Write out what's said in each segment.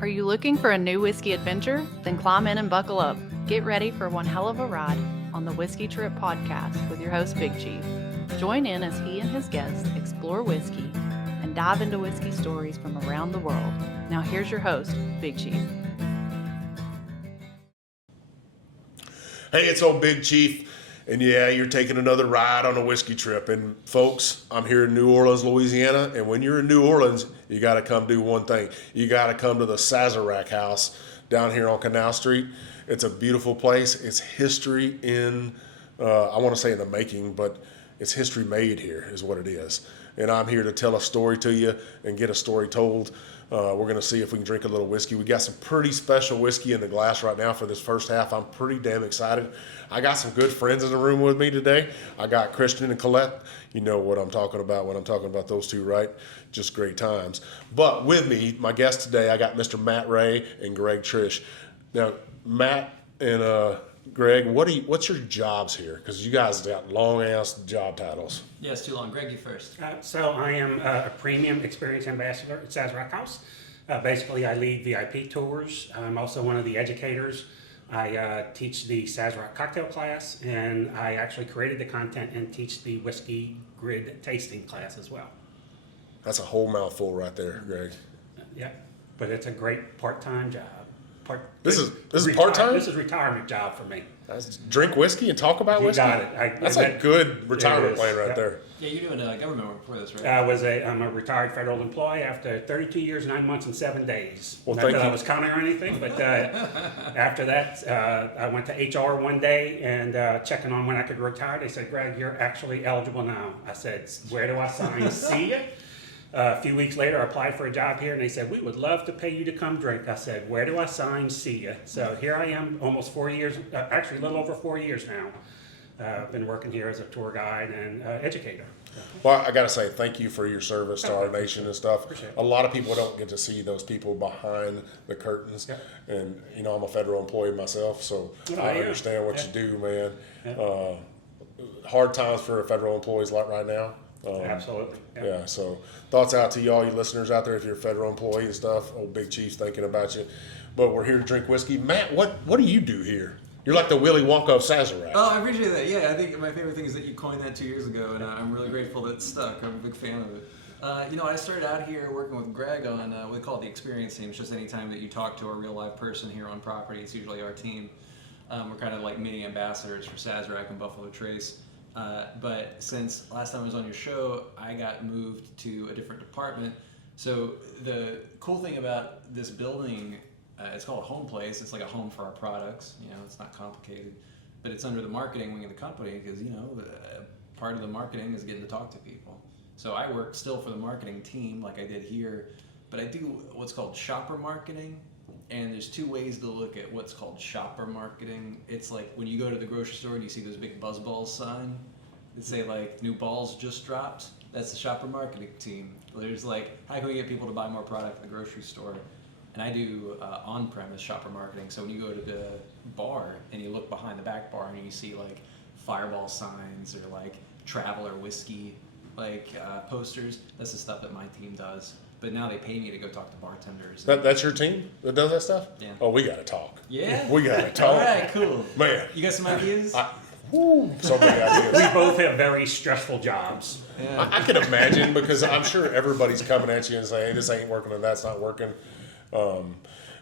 Are you looking for a new whiskey adventure? Then climb in and buckle up. Get ready for one hell of a ride on the Whiskey Trip podcast with your host, Big Chief. Join in as he and his guests explore whiskey and dive into whiskey stories from around the world. Now here's your host, Big Chief. Hey, it's old Big Chief, and yeah, you're taking another ride on a whiskey trip. And folks, I'm here in New Orleans, Louisiana, and when you're in New Orleans, you got to come do one thing. You got to come to the Sazerac House down here on Canal Street. It's a beautiful place. It's history in, I want to say in the making, but it's history made here is what it is. And I'm here to tell a story to you and get a story told. We're going to see if we can drink a little whiskey. We got some pretty special whiskey in the glass right now for this first half. I'm pretty damn excited. I got some good friends in the room with me today. I got Christian and Colette. You know what I'm talking about when I'm talking about those two, right? Just great times. But with me, my guests today, I got Mr. Matt Ray and Gregg Trishe. Now, Matt and Gregg, what's your jobs here? Because you guys got long-ass job titles. Yeah, it's too long. Greg, you first. So I am a premium experience ambassador at Sazerac House. Basically, I lead VIP tours. I'm also one of the educators. I teach the Sazerac cocktail class, and I actually created the content and teach the whiskey grid tasting class as well. That's a whole mouthful right there, Gregg. Yeah, but it's a great part-time job. This is part-time? This is retirement job for me. That's drink whiskey and talk about whiskey? You got it. That's a good retirement plan right there. Yeah, you're doing government work before this, right? I'm a retired federal employee after 32 years, 9 months, and 7 days. Well, Not thank that you. I was counting or anything, but after that, I went to HR one day and checking on when I could retire. They said, Greg, you're actually eligible now. I said, where do I sign? See ya. A few weeks later, I applied for a job here, and they said, we would love to pay you to come drink. I said, where do I sign? See ya. So here I am, almost 4 years, actually a little over 4 years now. I've been working here as a tour guide and educator. Well, I got to say, thank you for your service to our nation and stuff. Appreciate it. A lot of people don't get to see those people behind the curtains. Yeah. And, you know, I'm a federal employee myself, so I understand what you do, man. Yeah. Hard times for federal employees like right now. Absolutely. Yeah, so thoughts out to y'all, you listeners out there, if you're a federal employee and stuff. Old Big Chief's thinking about you. But we're here to drink whiskey. Matt, what do you do here? You're like the Willy Wonka of Sazerac. Oh, I appreciate that. Yeah, I think my favorite thing is that you coined that 2 years ago, and I'm really grateful that it stuck. I'm a big fan of it. I started out here working with Greg on what we call the experience team. It's just any time that you talk to a real live person here on property, it's usually our team. We're kind of like mini ambassadors for Sazerac and Buffalo Trace. But since last time I was on your show, I got moved to a different department. So the cool thing about this building, it's called a home place. It's like a home for our products. You know, it's not complicated, but it's under the marketing wing of the company because, part of the marketing is getting to talk to people. So I work still for the marketing team like I did here, but I do what's called shopper marketing. And there's two ways to look at what's called shopper marketing. It's like when you go to the grocery store and you see those big buzz balls sign that say like new balls just dropped. That's the shopper marketing team. There's like, how can we get people to buy more product at the grocery store? And I do on-premise shopper marketing. So when you go to the bar and you look behind the back bar and you see like fireball signs or like traveler whiskey posters, that's the stuff that my team does. But now they pay me to go talk to bartenders. That's your team that does that stuff? Yeah. Oh, we got to talk. Yeah? We got to talk. All right, cool. Man. You got some ideas? So many ideas. We both have very stressful jobs. Yeah. I can imagine because I'm sure everybody's coming at you and saying, hey, this ain't working and that's not working. Well,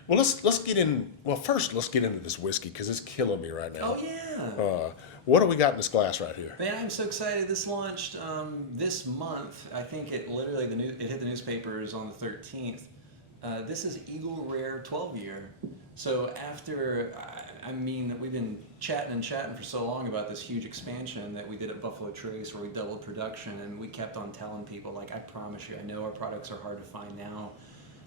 let's get in. Well, first, let's get into this whiskey because it's killing me right now. Oh, yeah. What do we got in this glass right here? Man, I'm so excited. This launched this month. I think it literally, it hit the newspapers on the 13th. This is Eagle Rare 12-year. So after, we've been chatting for so long about this huge expansion that we did at Buffalo Trace where we doubled production, and we kept on telling people, like, I promise you, I know our products are hard to find now,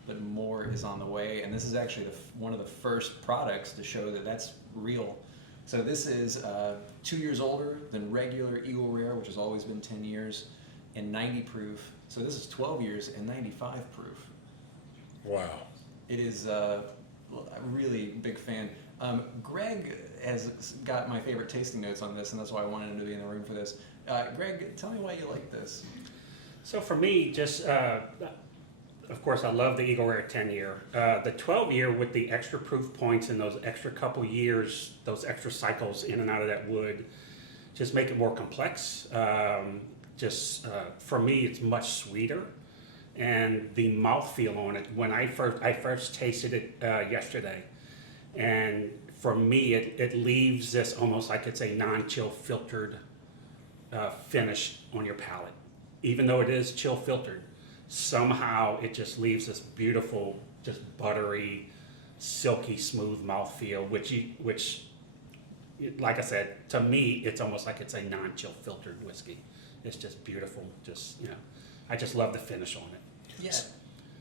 but more is on the way. And this is actually one of the first products to show that that's real. So this is 2 years older than regular Eagle Rare, which has always been 10 years, and 90 proof. So this is 12 years and 95 proof. Wow. It is a really big fan. Greg has got my favorite tasting notes on this, and that's why I wanted him to be in the room for this. Greg, tell me why you like this. So for me, just of course, I love the Eagle Rare 10-year. The 12-year with the extra proof points and those extra couple years, those extra cycles in and out of that wood, just make it more complex. For me, it's much sweeter. And the mouthfeel on it, when I first tasted it yesterday, and for me, it leaves this almost like it's a non-chill filtered finish on your palate. Even though it is chill filtered, somehow it just leaves this beautiful, just buttery, silky smooth mouthfeel, which, like I said, to me, it's almost like it's a non-chill filtered whiskey. It's just beautiful. I just love the finish on it. Yeah.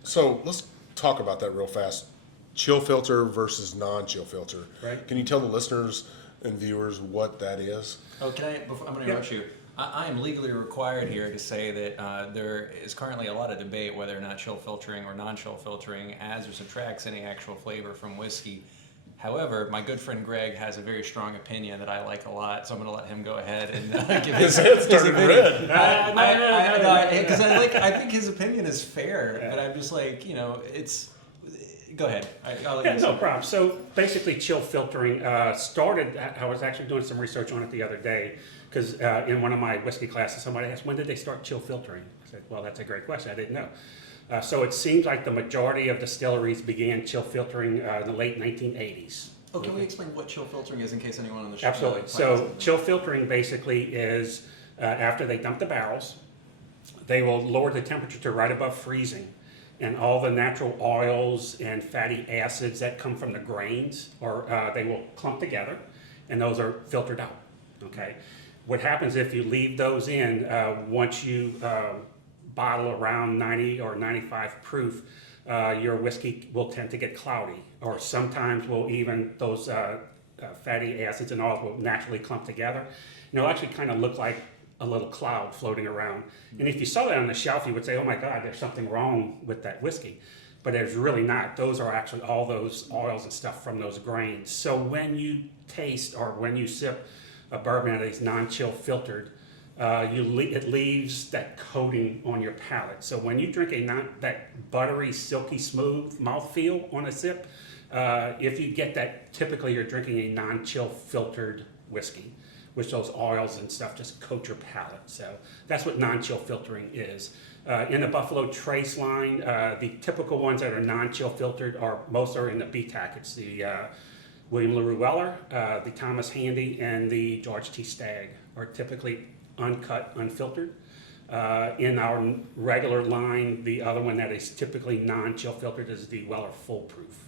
So let's talk about that real fast. Chill filter versus non-chill filter. Right. Can you tell the listeners and viewers what that is? Oh, I'm going to interrupt you. I am legally required here to say that there is currently a lot of debate whether or not chill filtering or non-chill filtering adds or subtracts any actual flavor from whiskey. However, my good friend Gregg has a very strong opinion that I like a lot, so I'm going to let him go ahead and give his Started opinion. red. Because I think his opinion is fair, but I'm just like, it's. Go ahead. I'll let you No problem. So basically, chill filtering started. I was actually doing some research on it the other day because in one of my whiskey classes, somebody asked, "When did they start chill filtering?" I said, "Well, that's a great question. I didn't know." So it seems like the majority of distilleries began chill filtering in the late 1980s. Oh, can we explain what chill filtering is in case anyone on the show? Absolutely. So chill filtering basically is after they dump the barrels, they will lower the temperature to right above freezing, and all the natural oils and fatty acids that come from the grains, they will clump together, and those are filtered out. Okay. What happens if you leave those in once you bottle around 90 or 95 proof, your whiskey will tend to get cloudy, or sometimes those fatty acids and oils will naturally clump together. And it'll actually kind of look like a little cloud floating around. And if you saw that on the shelf, you would say, "Oh my God, there's something wrong with that whiskey." But there's really not. Those are actually all those oils and stuff from those grains. So when you taste or when you sip a bourbon that is non-chill filtered, it leaves that coating on your palate. So when you drink that buttery, silky, smooth mouthfeel on a sip, if you get that, typically you're drinking a non-chill filtered whiskey, which those oils and stuff just coat your palate. So that's what non-chill filtering is. In the Buffalo Trace line, the typical ones that are non-chill filtered most are in the BTAC. It's the William LaRue Weller, the Thomas Handy, and the George T. Stagg are typically uncut, unfiltered. In our regular line, the other one that is typically non-chill filtered is the Weller Full Proof.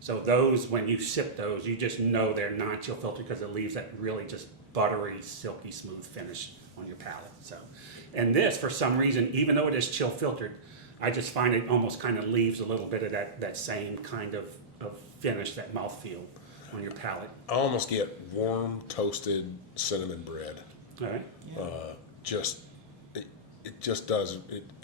So those, when you sip those, you just know they're non-chill filtered because it leaves that really just buttery, silky, smooth finish on your palate. So, and this, for some reason, even though it is chill filtered, I just find it almost kind of leaves a little bit of that same kind of finish, that mouthfeel on your palate. I almost get warm, toasted cinnamon bread. All right. It just does.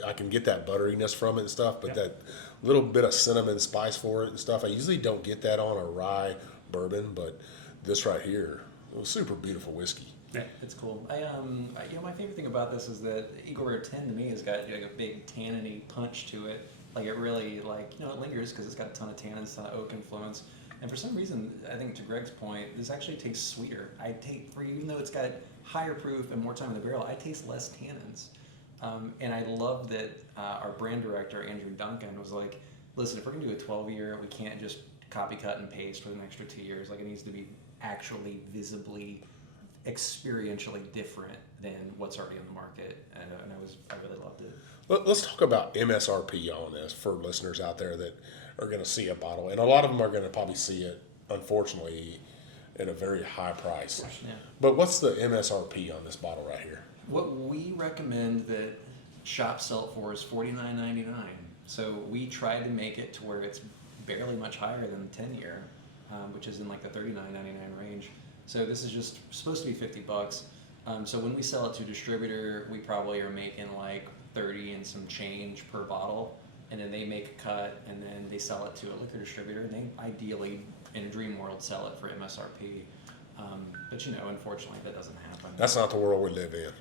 I can get that butteriness from it and stuff, but Yep. that little bit of cinnamon spice for it and stuff, I usually don't get that on a rye bourbon, but this right here, it was super beautiful whiskey. Yeah. It's cool. My favorite thing about this is that Eagle Rare 10 to me has got like a big tanniny punch to it. Like it really it lingers because it's got a ton of tannins, a ton of oak influence. And for some reason, I think to Gregg's point, this actually tastes sweeter. Even though it's got higher proof and more time in the barrel, I taste less tannins. And I love that our brand director, Andrew Duncan, was like, "Listen, if we're going to do a 12-year, we can't just copy, cut, and paste for an extra 2 years. Like, it needs to be actually visibly, experientially different than what's already on the market." And I really loved it. Let's talk about MSRP on this for listeners out there that are going to see a bottle. And a lot of them are going to probably see it, unfortunately, at a very high price. Yeah. But what's the MSRP on this bottle right here? What we recommend that shops sell it for is $49.99. So we tried to make it to where it's barely much higher than the 10-year, which is in like the $39.99 range. So this is just supposed to be $50. So when we sell it to a distributor, we probably are making like 30 and some change per bottle, and then they make a cut, and then they sell it to a liquor distributor, and they ideally, in a dream world, sell it for MSRP. But unfortunately, that doesn't happen. That's not the world we live in.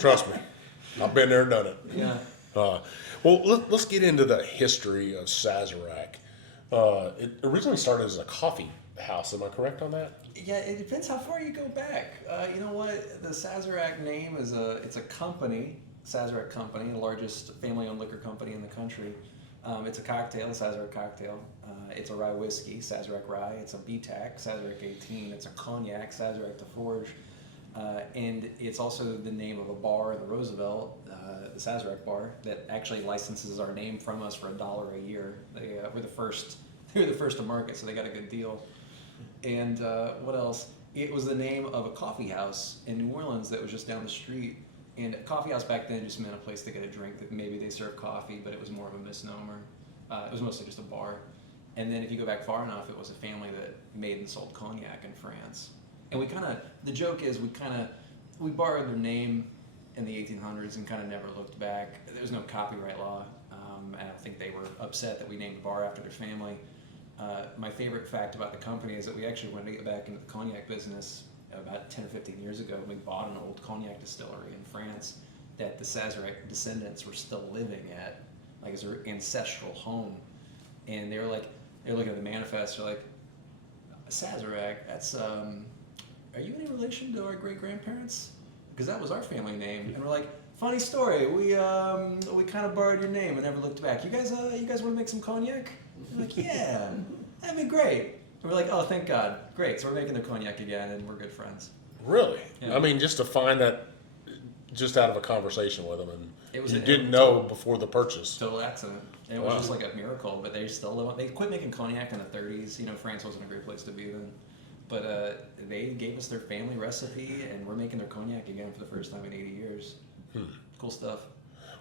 Trust me. I've been there and done it. Yeah. Well, let's get into the history of Sazerac. It originally started as a coffee house. Am I correct on that? Yeah, it depends how far you go back. You know what? The Sazerac name it's a company, Sazerac Company, the largest family-owned liquor company in the country. It's a cocktail, the Sazerac cocktail. It's a rye whiskey, Sazerac Rye. It's a BTAC, Sazerac 18. It's a cognac, Sazerac de Forge. And it's also the name of a bar, the Roosevelt, the Sazerac Bar, that actually licenses our name from us for $1 a year. They were the first. They were the first to market, so they got a good deal. And what else? It was the name of a coffee house in New Orleans that was just down the street. And a coffee house back then just meant a place to get a drink that maybe they served coffee, but it was more of a misnomer. It was mostly just a bar. And then if you go back far enough, it was a family that made and sold cognac in France. And the joke is we borrowed their name in the 1800s and kind of never looked back. There was no copyright law, and I think they were upset that we named the bar after their family. My favorite fact about the company is that we actually wanted to get back into the cognac business about 10 or 15 years ago. We bought an old cognac distillery in France that the Sazerac descendants were still living at, like as their ancestral home. And they're looking at the manifest, they're like, Sazerac, that's, are you any relation to our great-grandparents? Because that was our family name. And we're like, funny story, we kind of borrowed your name and never looked back. You guys want to make some cognac? We're like, yeah, that'd be great. And we're like, oh, thank God, great. So we're making their cognac again, and we're good friends. Really? Yeah. I mean, just to find that just out of a conversation with them, and you didn't know before the purchase. Total accident. And it was just like a miracle, but they still live on. They quit making cognac in the 30s. You know, France wasn't a great place to be then. But they gave us their family recipe, and we're making their cognac again for the first time in 80 years. Cool stuff.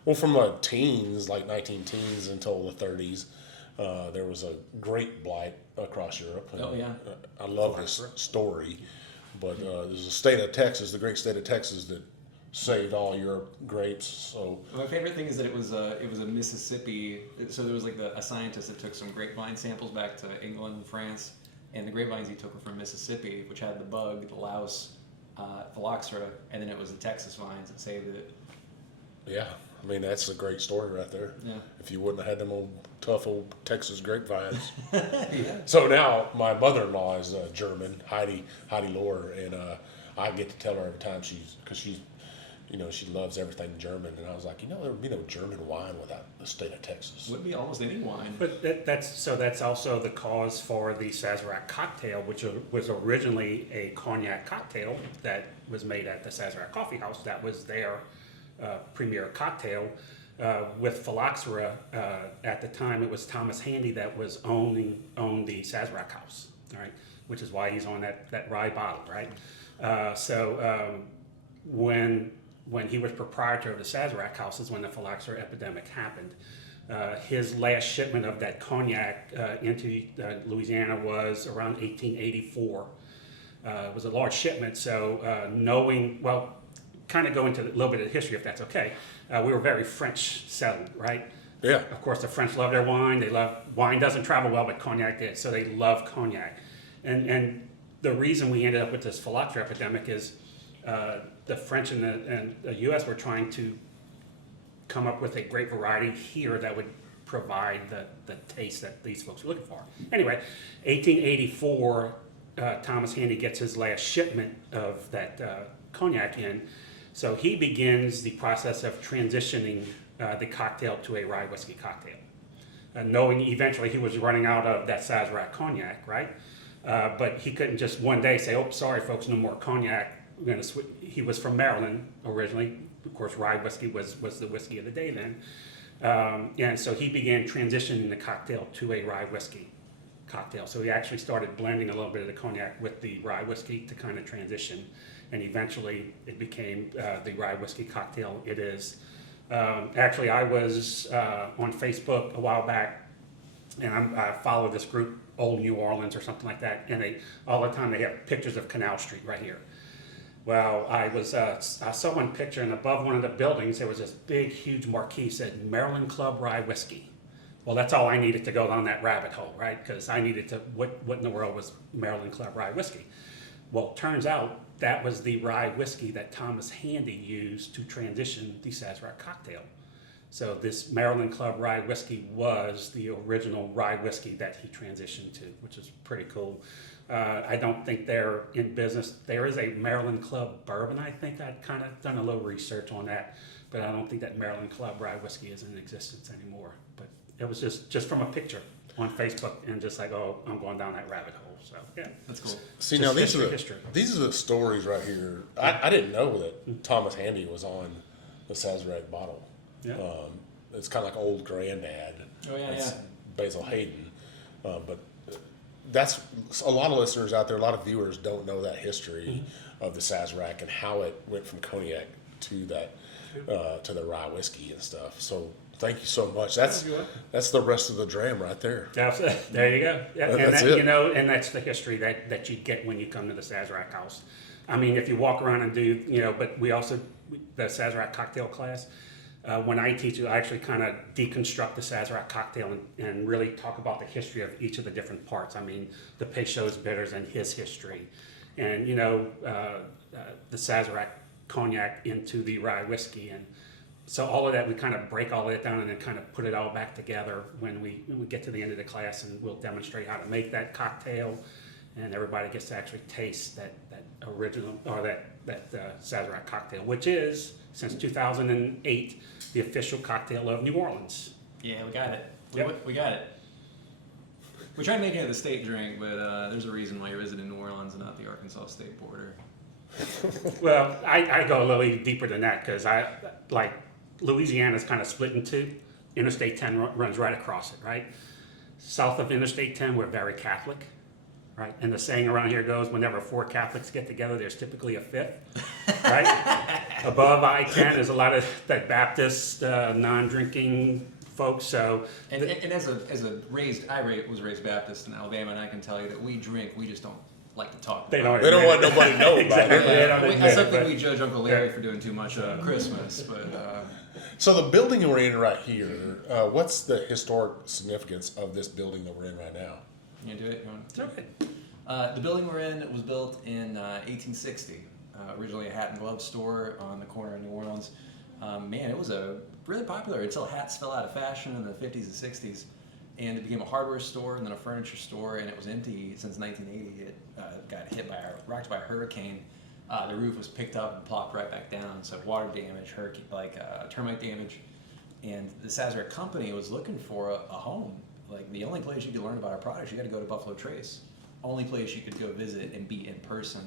Well, from the teens, like 19 teens until the 30s, there was a grape blight across Europe. Oh, yeah. I love this story, but there's a state of Texas, the great state of Texas, that saved all Europe grapes. So my favorite thing is that it was a Mississippi. So there was like a scientist that took some grapevine samples back to England and France, and the grapevines he took were from Mississippi, which had the bug, the louse, phylloxera, and then it was the Texas vines that saved it. yeah, I mean, that's a great story right there. Yeah. If you wouldn't have had them old tough old Texas grapevines. Yeah. So now my mother-in-law is German, Heidi Lohr, and I get to tell her every time she loves everything German, and I was like, there would be no German wine without the state of Texas. Would be almost any wine. But that's also the cause for the Sazerac cocktail, which was originally a cognac cocktail that was made at the Sazerac Coffee House. That was their premier cocktail with phylloxera. At the time, it was Thomas Handy that was owned the Sazerac House, all right, which is why he's on that rye bottle, right? When he was proprietor of the Sazerac House is when the phylloxera epidemic happened. His last shipment of that cognac into Louisiana was around 1884. It was a large shipment, so kind of go into a little bit of the history if that's okay. We were very French settled, right? Yeah. Of course, the French love their wine. Wine doesn't travel well, but cognac did, so they love cognac. And the reason we ended up with this phylloxera epidemic is the French and the U.S. were trying to come up with a great variety here that would provide the taste that these folks were looking for. Anyway, 1884, Thomas Handy gets his last shipment of that cognac in, so he begins the process of transitioning the cocktail to a rye whiskey cocktail, knowing eventually he was running out of that Sazerac cognac, right? But he couldn't just one day say, "Oh, sorry, folks, no more cognac." We're going to switch. He was from Maryland originally. Of course, rye whiskey was the whiskey of the day then. And so he began transitioning the cocktail to a rye whiskey cocktail. So he actually started blending a little bit of the cognac with the rye whiskey to kind of transition. And eventually it became the rye whiskey cocktail it is. Actually, I was on Facebook a while back, and I follow this group, Old New Orleans or something like that, and all the time they have pictures of Canal Street right here. Well, I saw one picture, and above one of the buildings, there was this big, huge marquee said Maryland Club Rye Whiskey. Well, that's all I needed to go down that rabbit hole, right? Because I needed to, what in the world was Maryland Club Rye Whiskey? Well, it turns out that was the rye whiskey that Thomas Handy used to transition the Sazerac cocktail. So this Maryland Club Rye whiskey was the original rye whiskey that he transitioned to, which is pretty cool. I don't think they're in business. There is a Maryland Club bourbon. I think I'd kind of done a little research on that, but I don't think that Maryland Club Rye whiskey is in existence anymore. But it was just from a picture on Facebook, and just like, oh, I'm going down that rabbit hole. So yeah, That's cool. See, Just now history. these are the stories right here. I didn't know that Thomas Handy was on the Sazerac bottle. Yeah. It's kind of like old granddad. Oh, yeah, That's yeah. Basil Hayden. But that's a lot of listeners out there, a lot of viewers don't know that history of the Sazerac and how it went from cognac to that to the rye whiskey and stuff. So thank you so much. That's the rest of the dram right there. There you go. Yeah, and That's that, it. you know, and that's the history that you get when you come to the Sazerac House. I mean, if you walk around and do, you know, but we also, the Sazerac cocktail class, when I teach it, I actually kind of deconstruct the Sazerac cocktail and really talk about the history of each of the different parts. I mean, the Peychaud's bitters and his history, and you know, the Sazerac cognac into the rye whiskey, and so all of that, we kind of break all of it down and then kind of put it all back together when we get to the end of the class, and we'll demonstrate how to make that cocktail, and everybody gets to actually taste that original, or that Sazerac cocktail, which is, since 2008, the official cocktail of New Orleans. Yeah, we got it. Yep. We got it. We tried making it the state drink, but there's a reason why you're visiting New Orleans and not the Arkansas state border. Well, I go a little deeper than that, because Louisiana's kind of split in two. Interstate 10 runs right across it, right? South of Interstate 10, we're very Catholic, right? And the saying around here goes, whenever 4 Catholics get together, there's typically a 5th, right? Above I-10 is a lot of that Baptist, non-drinking folks, so... And as a I was raised Baptist in Alabama, and I can tell you that we drink, we just don't like to talk. They about don't They don't want nobody to know about Exactly. it. They don't I admit it, something but- we judge Uncle Larry for doing too much on Christmas, but So the building we're in right here, what's the historic significance of this building that we're in right now? you do it. You want to? Okay. The building we're in was built in 1860. Originally a hat and glove store on the corner of New Orleans. Man, it was really popular until hats fell out of fashion in the 50s and 60s. And it became a hardware store and then a furniture store, and it was empty since 1980. It got rocked by a hurricane. The roof was picked up and plopped right back down. So water damage, hurricane, termite damage. And the Sazerac company was looking for a home. Like, the only place you could learn about our products, you got to go to Buffalo Trace. Only place you could go visit and be in person.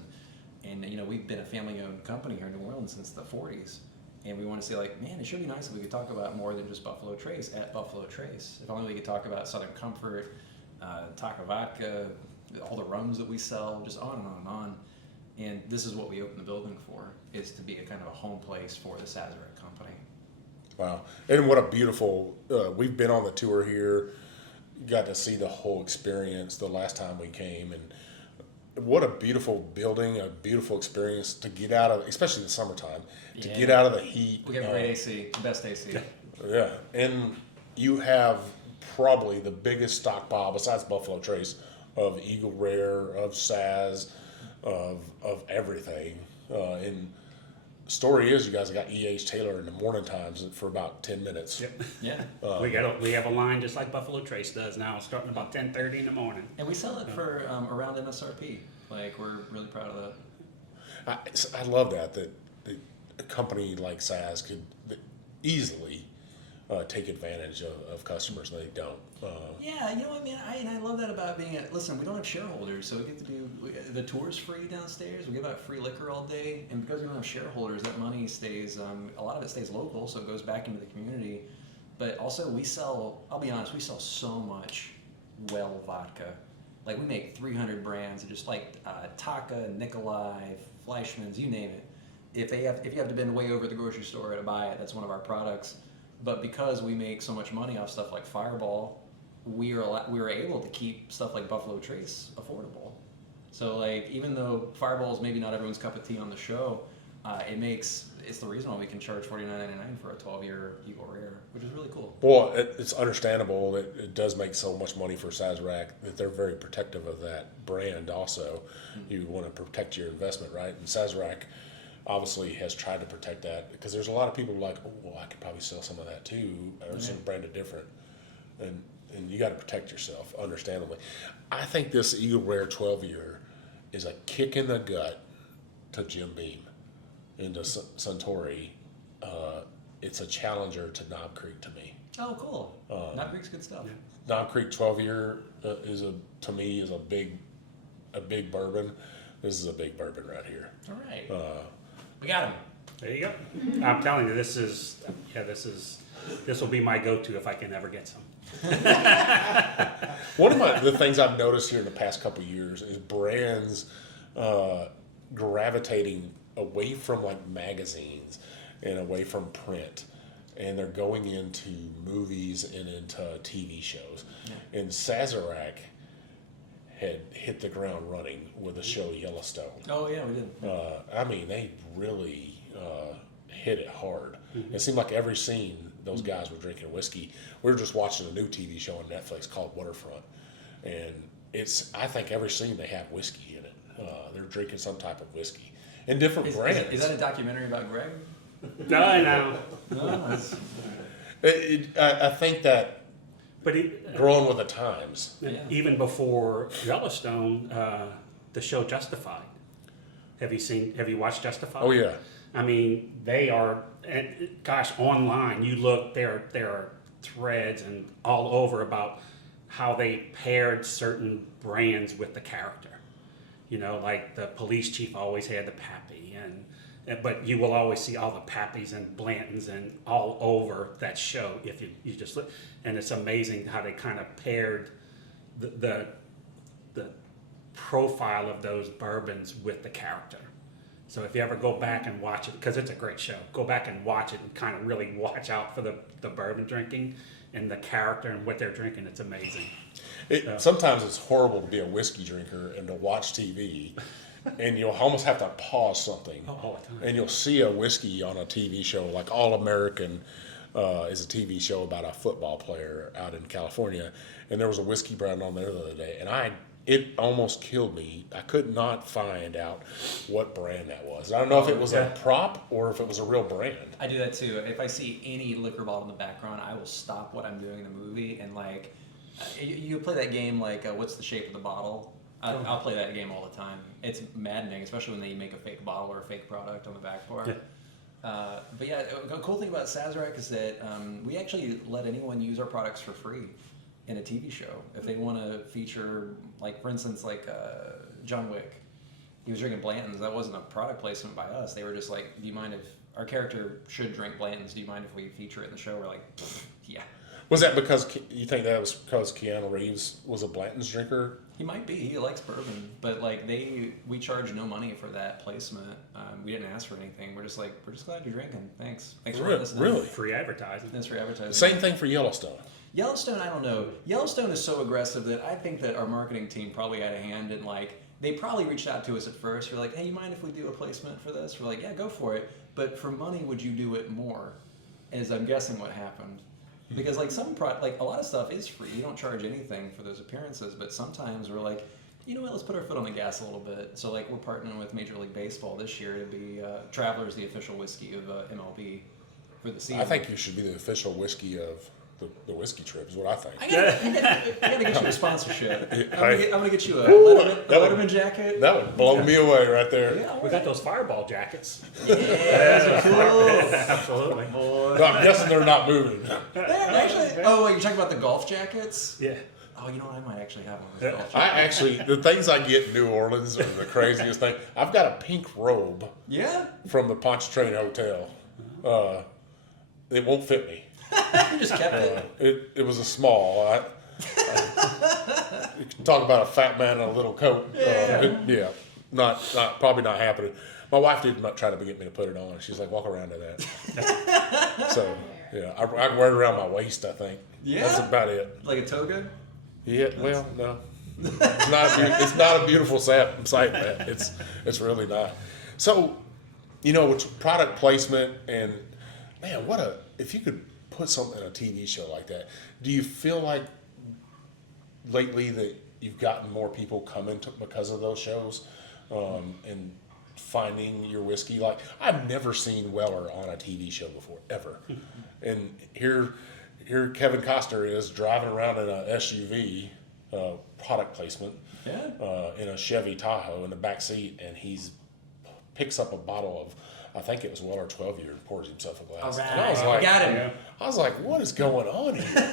And you know, we've been a family-owned company here in New Orleans since the 40s. And we want to say, like, man, it should be nice if we could talk about more than just Buffalo Trace at Buffalo Trace. If only we could talk about Southern Comfort, Taco Vodka, all the rums that we sell, just on and on and on. And this is what we opened the building for, is to be a kind of a home place for the Sazerac company. Wow. And what a beautiful, we've been on the tour here, got to see the whole experience the last time we came, and what a beautiful building, a beautiful experience to get out of, especially in the summertime, to get out of the heat. We got great AC, the best AC. Yeah, and you have probably the biggest stockpile besides Buffalo Trace of Eagle Rare, of Saz, of everything. And story is, you guys got E.H. Taylor in the morning times for about 10 minutes. Yep. Yeah. We have a line just like Buffalo Trace does now, starting about 10:30 in the morning. And we sell it for around MSRP. Like, we're really proud of that. I love that a company like Saz could easily take advantage of customers, and they don't. Yeah, you know what, man? I love that about being listen, we don't have shareholders, so we get to do the tour's free downstairs. We give out free liquor all day, and because we don't have shareholders, that money stays. A lot of it stays local, so it goes back into the community. But also, we sell. I'll be honest, we sell so much well vodka. Like, we make 300 brands, just like Taka, Nikolai, Fleischmann's, you name it. If you have to bend way over the grocery store to buy it, that's one of our products. But because we make so much money off stuff like Fireball, we were able to keep stuff like Buffalo Trace affordable. So, like, even though Fireball is maybe not everyone's cup of tea on the show, it's the reason why we can charge $49.99 for a 12-year Eagle Rare, which is really cool. Well, it's understandable that it does make so much money for Sazerac that they're very protective of that brand also. You want to protect your investment, right? And Sazerac obviously has tried to protect that, because there's a lot of people like, oh, well, I could probably sell some of that too, or some branded different, and you got to protect yourself, understandably. I think this Eagle Rare 12-year is a kick in the gut to Jim Beam and to Suntory. It's a challenger to Knob Creek to me. Oh, cool. Knob Creek's good stuff. Knob Creek 12-year to me is a big bourbon. This is a big bourbon right here. All right. We got him. There you go. I'm telling you, this will be my go-to if I can ever get some. One of the things I've noticed here in the past couple of years is brands gravitating away from like magazines and away from print, and they're going into movies and into TV shows. Yeah. And Sazerac had hit the ground running with the show Yellowstone. Oh yeah, we did. I mean, they really hit it hard. Mm-hmm. It seemed like every scene those guys were drinking whiskey. We were just watching a new TV show on Netflix called Waterfront, and I think every scene they have whiskey in it. They're drinking some type of whiskey and different brands. Is that a documentary about Gregg? No. I think that, But growing with the times. even before Yellowstone, the show Justified. Have you watched Justified? Oh yeah. I mean, they are, and gosh, online you look, there are threads and all over about how they paired certain brands with the character. You know, like the police chief always had the Pappy, but you will always see all the Pappies and Blantons and all over that show if you just look. And it's amazing how they kind of paired the profile of those bourbons with the character. So if you ever go back and watch it, because it's a great show, go back and watch it and kind of really watch out for the bourbon drinking and the character and what they're drinking. It's amazing. Sometimes it's horrible to be a whiskey drinker and to watch TV, and you'll almost have to pause something. All the time. And you'll see a whiskey on a TV show, like All American is a TV show about a football player out in California, and there was a whiskey brand on there the other day, and it almost killed me. I could not find out what brand that was. I don't know if it was a prop or if it was a real brand. I do that too. If I see any liquor bottle in the background, I will stop what I'm doing in the movie and like, you play that game like, what's the shape of the bottle? I'll play that game all the time. It's maddening, especially when they make a fake bottle or a fake product on the back bar. Yeah. But yeah, the cool thing about Sazerac is that we actually let anyone use our products for free in a TV show. If they want to feature, like for instance, like John Wick, he was drinking Blanton's. That wasn't a product placement by us. They were just like, do you mind if our character should drink Blanton's? Do you mind if we feature it in the show? We're like, yeah. Was that because you think that was because Keanu Reeves was a Blanton's drinker? He might be. He likes bourbon, but like we charge no money for that placement. We didn't ask for anything. We're just glad you're drinking. Thanks for listening. Really? Free advertising. That's free advertising. Same thing for Yellowstone. Yellowstone, I don't know. Yellowstone is so aggressive that I think that our marketing team probably had a hand in like, they probably reached out to us at first. We're like, hey, you mind if we do a placement for this? We're like, yeah, go for it. But for money, would you do it more? Is I'm guessing what happened. Because like like a lot of stuff is free. You don't charge anything for those appearances. But sometimes we're like, you know what? Let's put our foot on the gas a little bit. So like we're partnering with Major League Baseball this year to be Travelers, the official whiskey of MLB for the season. I think you should be the official whiskey of the whiskey trip. Is what I think. I gotta get you a sponsorship. I'm gonna get you a Letterman jacket. That would blow me away right there. Yeah, We got those Fireball jackets. yeah, cool. Absolutely. Boy. No, I'm guessing they're not moving. Actually, oh, wait, you're talking about the golf jackets? Yeah. Oh, you know what? I might actually have one of those golf jackets. The things I get in New Orleans are the craziest thing. I've got a pink robe Yeah? from the Pontchartrain Hotel. It won't fit me. You just kept it. It was a small. You can talk about a fat man in a little coat. Not probably not happening. My wife did not try to get me to put it on. She's like, walk around to that. So yeah, I can wear it around my waist. I think. Yeah? That's about it. Like a toga? Yeah. Well, no. It's not a beautiful sight, man. It's really not. So, it's product placement and man, if you could put something in a TV show like that, do you feel like lately that you've gotten more people coming because of those shows, and finding your whiskey. Like, I've never seen Weller on a TV show before, ever. And here Kevin Costner is driving around in a SUV, product placement, in a Chevy Tahoe in the back seat, and picks up a bottle of, I think it was Weller 12 year, and pours himself a glass. All right. And I was like, Got him. I was like, what is going on here?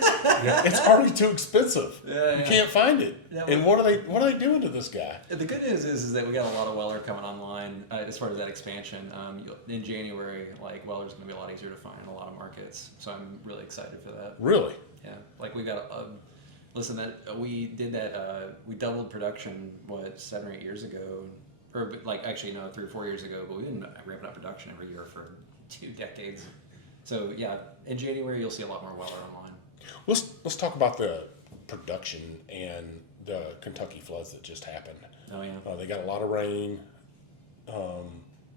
It's already too expensive. You can't find it. Yeah, and what are they doing to this guy? The good news is that we got a lot of Weller coming online as part of that expansion. In January, like Weller's going to be a lot easier to find in a lot of markets, so I'm really excited for that. Really? Yeah, like we got listen, that we did that. We doubled production 7 or 8 years ago, or like actually no, 3 or 4 years ago. But we've been ramping up production every year for 2 decades. So yeah, in January you'll see a lot more Weller online. Let's talk about the production and the Kentucky floods that just happened. Oh yeah. They got a lot of rain,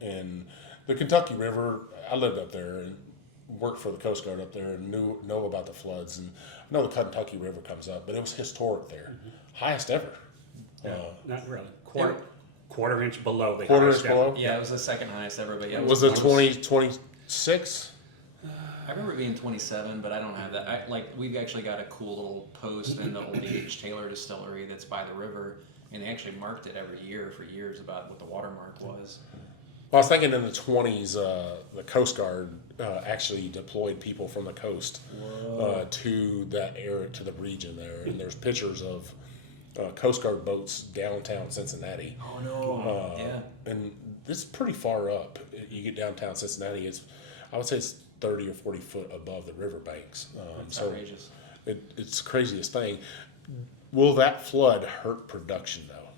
and the Kentucky River. I lived up there and worked for the Coast Guard up there and know about the floods. And I know the Kentucky River comes up, but it was historic there, highest ever. Not really. Quarter inch below the Quarter highest inch below. ever. Yeah, it was the second highest ever. But yeah, Was it 26? I remember it being 27, but I don't have that. We've actually got a cool little post in the old H. Taylor distillery that's by the river, and they actually marked it every year for years about what the watermark was. Well, I was thinking in the 20s, the Coast Guard actually deployed people from the coast to that area, to the region there, and there's pictures of Coast Guard boats downtown Cincinnati. Oh no! Yeah. And it's pretty far up. You get downtown Cincinnati, I would say it's 30 or 40 foot above the riverbanks. That's outrageous. It's the craziest thing. Will that flood hurt production though?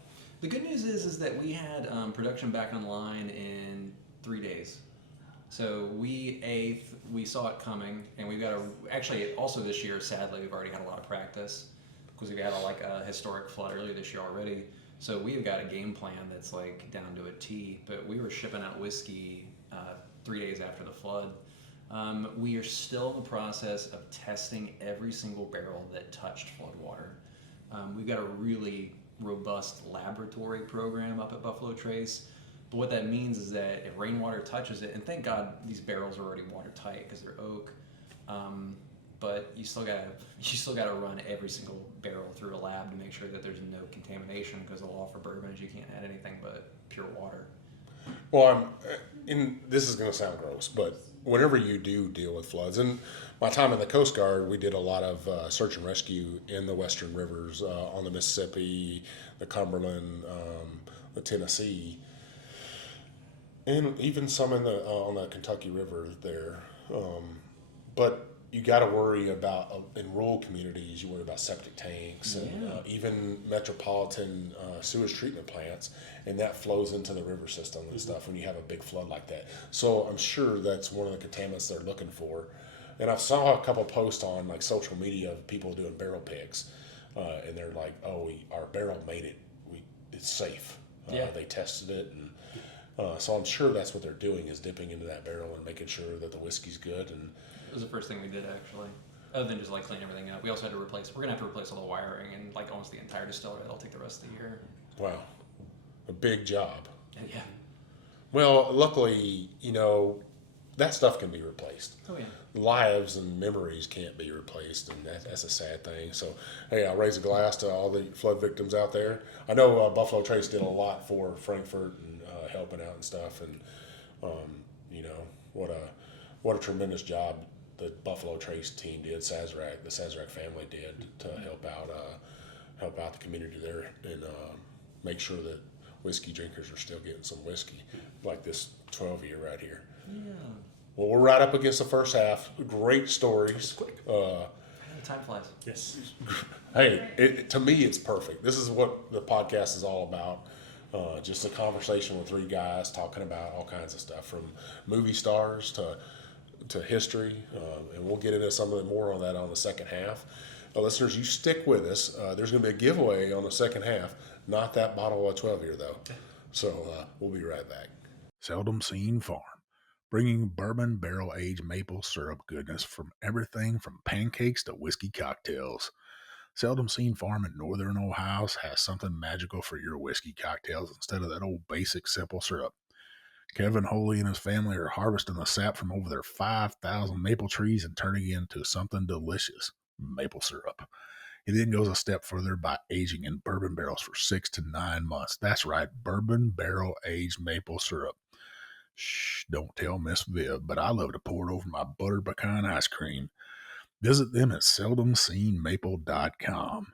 The good news is that we had production back online in 3 days. So we saw it coming, and we've got actually also this year, sadly, we've already had a lot of practice because we've had a historic flood earlier this year already. So we've got a game plan that's like down to a T, but we were shipping out whiskey 3 days after the flood. We are still in the process of testing every single barrel that touched flood water. We've got a really robust laboratory program up at Buffalo Trace. But what that means is that if rainwater touches it, and thank God these barrels are already watertight because they're oak, but you still gotta run every single barrel through a lab to make sure that there's no contamination, because the law for bourbon is you can't add anything but pure water. Well, this is going to sound gross, but whenever you do deal with floods, and my time in the Coast Guard, we did a lot of search and rescue in the western rivers, on the Mississippi, the Cumberland, the Tennessee, and even some on the Kentucky River there. But you got to worry about, in rural communities, you worry about septic tanks and even metropolitan sewage treatment plants, and that flows into the river system and stuff when you have a big flood like that. So I'm sure that's one of the contaminants they're looking for. And I saw a couple posts on like social media of people doing barrel picks, and they're like, "Oh, our barrel made it. It's safe." They tested it, and so I'm sure that's what they're doing, is dipping into that barrel and making sure that the whiskey's good. And it was the first thing we did, actually, other than just like clean everything up. We also had to we're gonna have to replace all the wiring and like almost the entire distillery. That'll take the rest of the year. Wow, a big job. Yeah. Well, luckily, that stuff can be replaced. Oh yeah. Lives and memories can't be replaced, and that's a sad thing. So, hey, I'll raise a glass to all the flood victims out there. I know Buffalo Trace did a lot for Frankfurt and helping out and stuff, and what a tremendous job the Buffalo Trace team did. the Sazerac family did to help out the community there and make sure that whiskey drinkers are still getting some whiskey, like this 12-year right here. Yeah. Well, we're right up against the first half. Great stories. Time flies. Yes. Hey, to me, it's perfect. This is what the podcast is all about. Just a conversation with three guys talking about all kinds of stuff, from movie stars to history, and we'll get into some of it more on that on the second half. Listeners, you stick with us. There's going to be a giveaway on the second half. Not that bottle of 12-year, though. So we'll be right back. Seldom Seen Farm, bringing bourbon barrel-aged maple syrup goodness from everything from pancakes to whiskey cocktails. Seldom Seen Farm in Northern Ohio has something magical for your whiskey cocktails instead of that old basic simple syrup. Kevin Holy and his family are harvesting the sap from over their 5,000 maple trees and turning it into something delicious, maple syrup. He then goes a step further by aging in bourbon barrels for 6 to 9 months. That's right, bourbon barrel aged maple syrup. Shh, don't tell Miss Viv, but I love to pour it over my buttered pecan ice cream. Visit them at seldomseenmaple.com.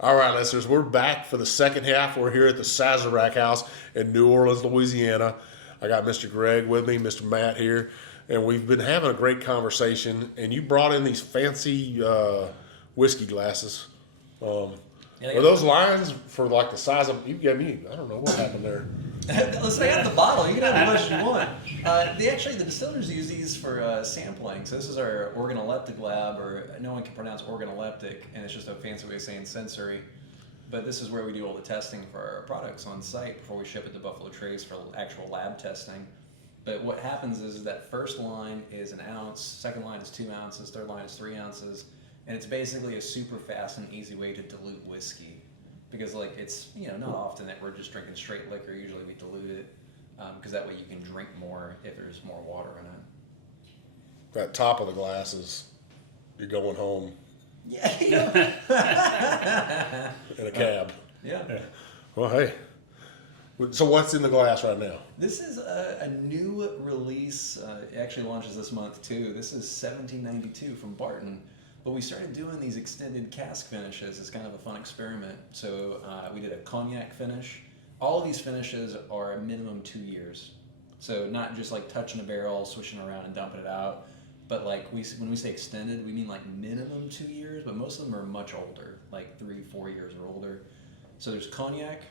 All right, listeners, we're back for the second half. We're here at the Sazerac House in New Orleans, Louisiana. I got Mr. Gregg with me, Mr. Matt here, and we've been having a great conversation. And you brought in these fancy whiskey glasses. Are those lines for like the size of? You gave me. I don't know what happened there. Let's stay out the bottle. You can have as much as you want. The distillers use these for sampling. So this is our organoleptic lab, or no one can pronounce organoleptic, and it's just a fancy way of saying sensory. But this is where we do all the testing for our products on site before we ship it to Buffalo Trace for actual lab testing. But what happens is that first line is an ounce, second line is 2 ounces, third line is 3 ounces, and it's basically a super fast and easy way to dilute whiskey. Because like it's not often that we're just drinking straight liquor. Usually we dilute it because that way you can drink more if there's more water in it. That top of the glass is you're going home Yeah. in a cab. Yeah. Well, hey. So what's in the glass right now? This is a new release. It actually launches this month too. This is 1792 from Barton. But we started doing these extended cask finishes as kind of a fun experiment. So we did a cognac finish. All of these finishes are a minimum 2 years. So not just like touching a barrel, swishing around and dumping it out. But like when we say extended, we mean like minimum 2 years, but most of them are much older, like 3-4 years or older. So there's cognac.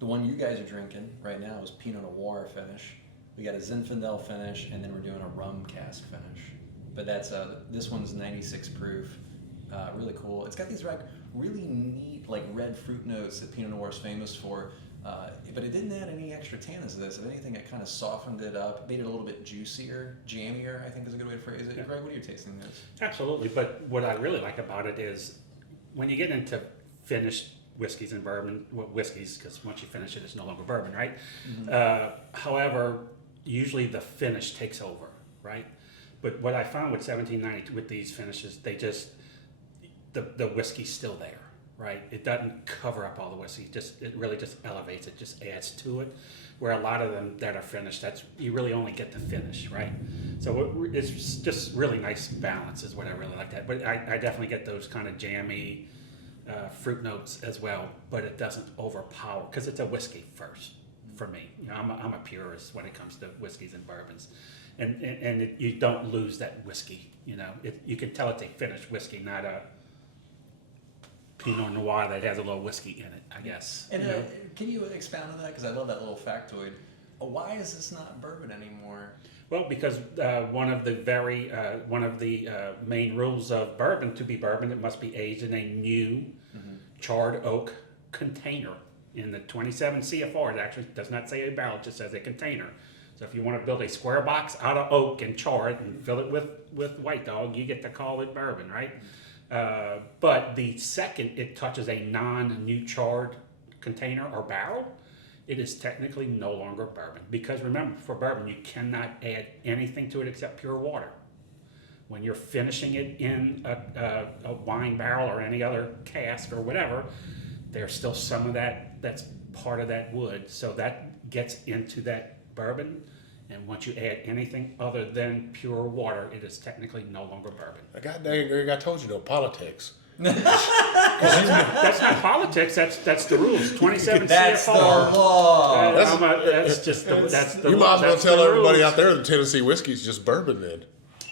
The one you guys are drinking right now is Pinot Noir finish. We got a Zinfandel finish, and then we're doing a rum cask finish. But that's this one's 96 proof, really cool. It's got these like really neat like red fruit notes that Pinot Noir is famous for, but it didn't add any extra tannins to this. If anything, it kind of softened it up, made it a little bit juicier, jammier, I think is a good way to phrase it. Yeah. Greg, what are you tasting this? Absolutely, but what I really like about it is when you get into finished whiskeys and bourbon, whiskeys, because once you finish it, it's no longer bourbon, right? Mm-hmm. However, usually the finish takes over, right? But what I found with 1790 with these finishes, they just the whiskey's still there, right? It doesn't cover up all the whiskey. It really just elevates it, just adds to it. Where a lot of them that are finished, you really only get the finish, right? So it's just really nice balance is what I really like that. But I definitely get those kind of jammy fruit notes as well. But it doesn't overpower because it's a whiskey first for me. I'm a purist when it comes to whiskeys and bourbons. And you don't lose that whiskey, you can tell it's a finished whiskey, not a Pinot Noir that has a little whiskey in it, I guess. And can you expound on that? Because I love that little factoid. Why is this not bourbon anymore? Well, because one of the main rules of bourbon, to be bourbon, it must be aged in a new charred oak container. In the 27 CFR, it actually does not say a barrel, it just says a container. So if you want to build a square box out of oak and char it and fill it with White Dog, you get to call it bourbon, right? But the second it touches a non-new charred container or barrel, it is technically no longer bourbon. Because remember, for bourbon, you cannot add anything to it except pure water. When you're finishing it in a wine barrel or any other cask or whatever, there's still some of that's part of that wood. So that gets into that bourbon, and once you add anything other than pure water, it is technically no longer bourbon. God dang, Greg, I told you no politics. That's not politics. That's the rules. 27 That's CFR. the law. That's just that's the. You might as well that's tell the everybody rules. out there that Tennessee whiskey is just bourbon then.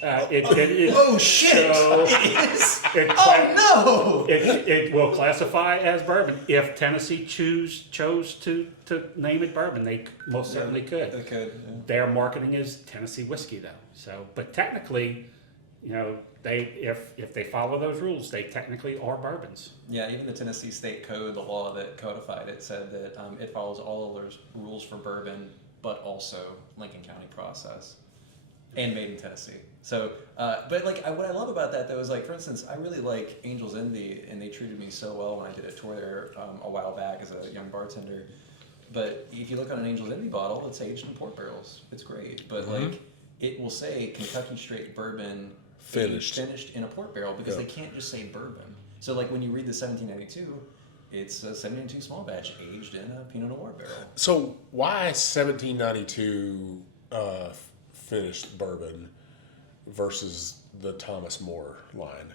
Oh shit! So It is. no! No! It will classify as bourbon if Tennessee chose to name it bourbon. They most certainly could. They could. Yeah. Their marketing is Tennessee whiskey though. So, but technically, if they follow those rules, they technically are bourbons. Yeah, even the Tennessee State Code, the law that codified it, said that it follows all of those rules for bourbon, but also Lincoln County process. And made in Tennessee. So, but like, what I love about that though is like, for instance, I really like Angel's Envy, and they treated me so well when I did a tour there a while back as a young bartender. But if you look on an Angel's Envy bottle, it's aged in port barrels. It's great, but like it will say Kentucky straight bourbon Finished in a port barrel because they can't just say bourbon. So like when you read the 1792, it's a 1792 small batch aged in a Pinot Noir barrel. So why 1792 finished bourbon versus the Thomas More line?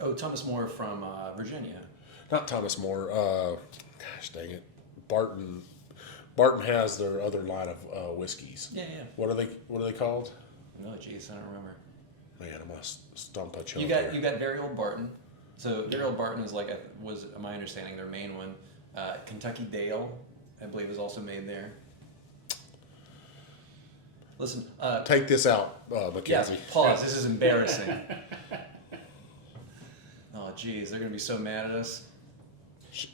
Oh, Thomas More from Virginia. Not Thomas More. Gosh dang it, Barton. Barton has their other line of whiskeys. Yeah. What are they called? Oh, jeez, I don't remember. Man, I must stump a choke. You got Very Old Barton. So Very Old Barton is was my understanding their main one. Kentucky Dale, I believe, is also made there. Listen. Take this out, Yeah, Mackenzie. pause. This is embarrassing. Oh, geez, they're gonna be so mad at us.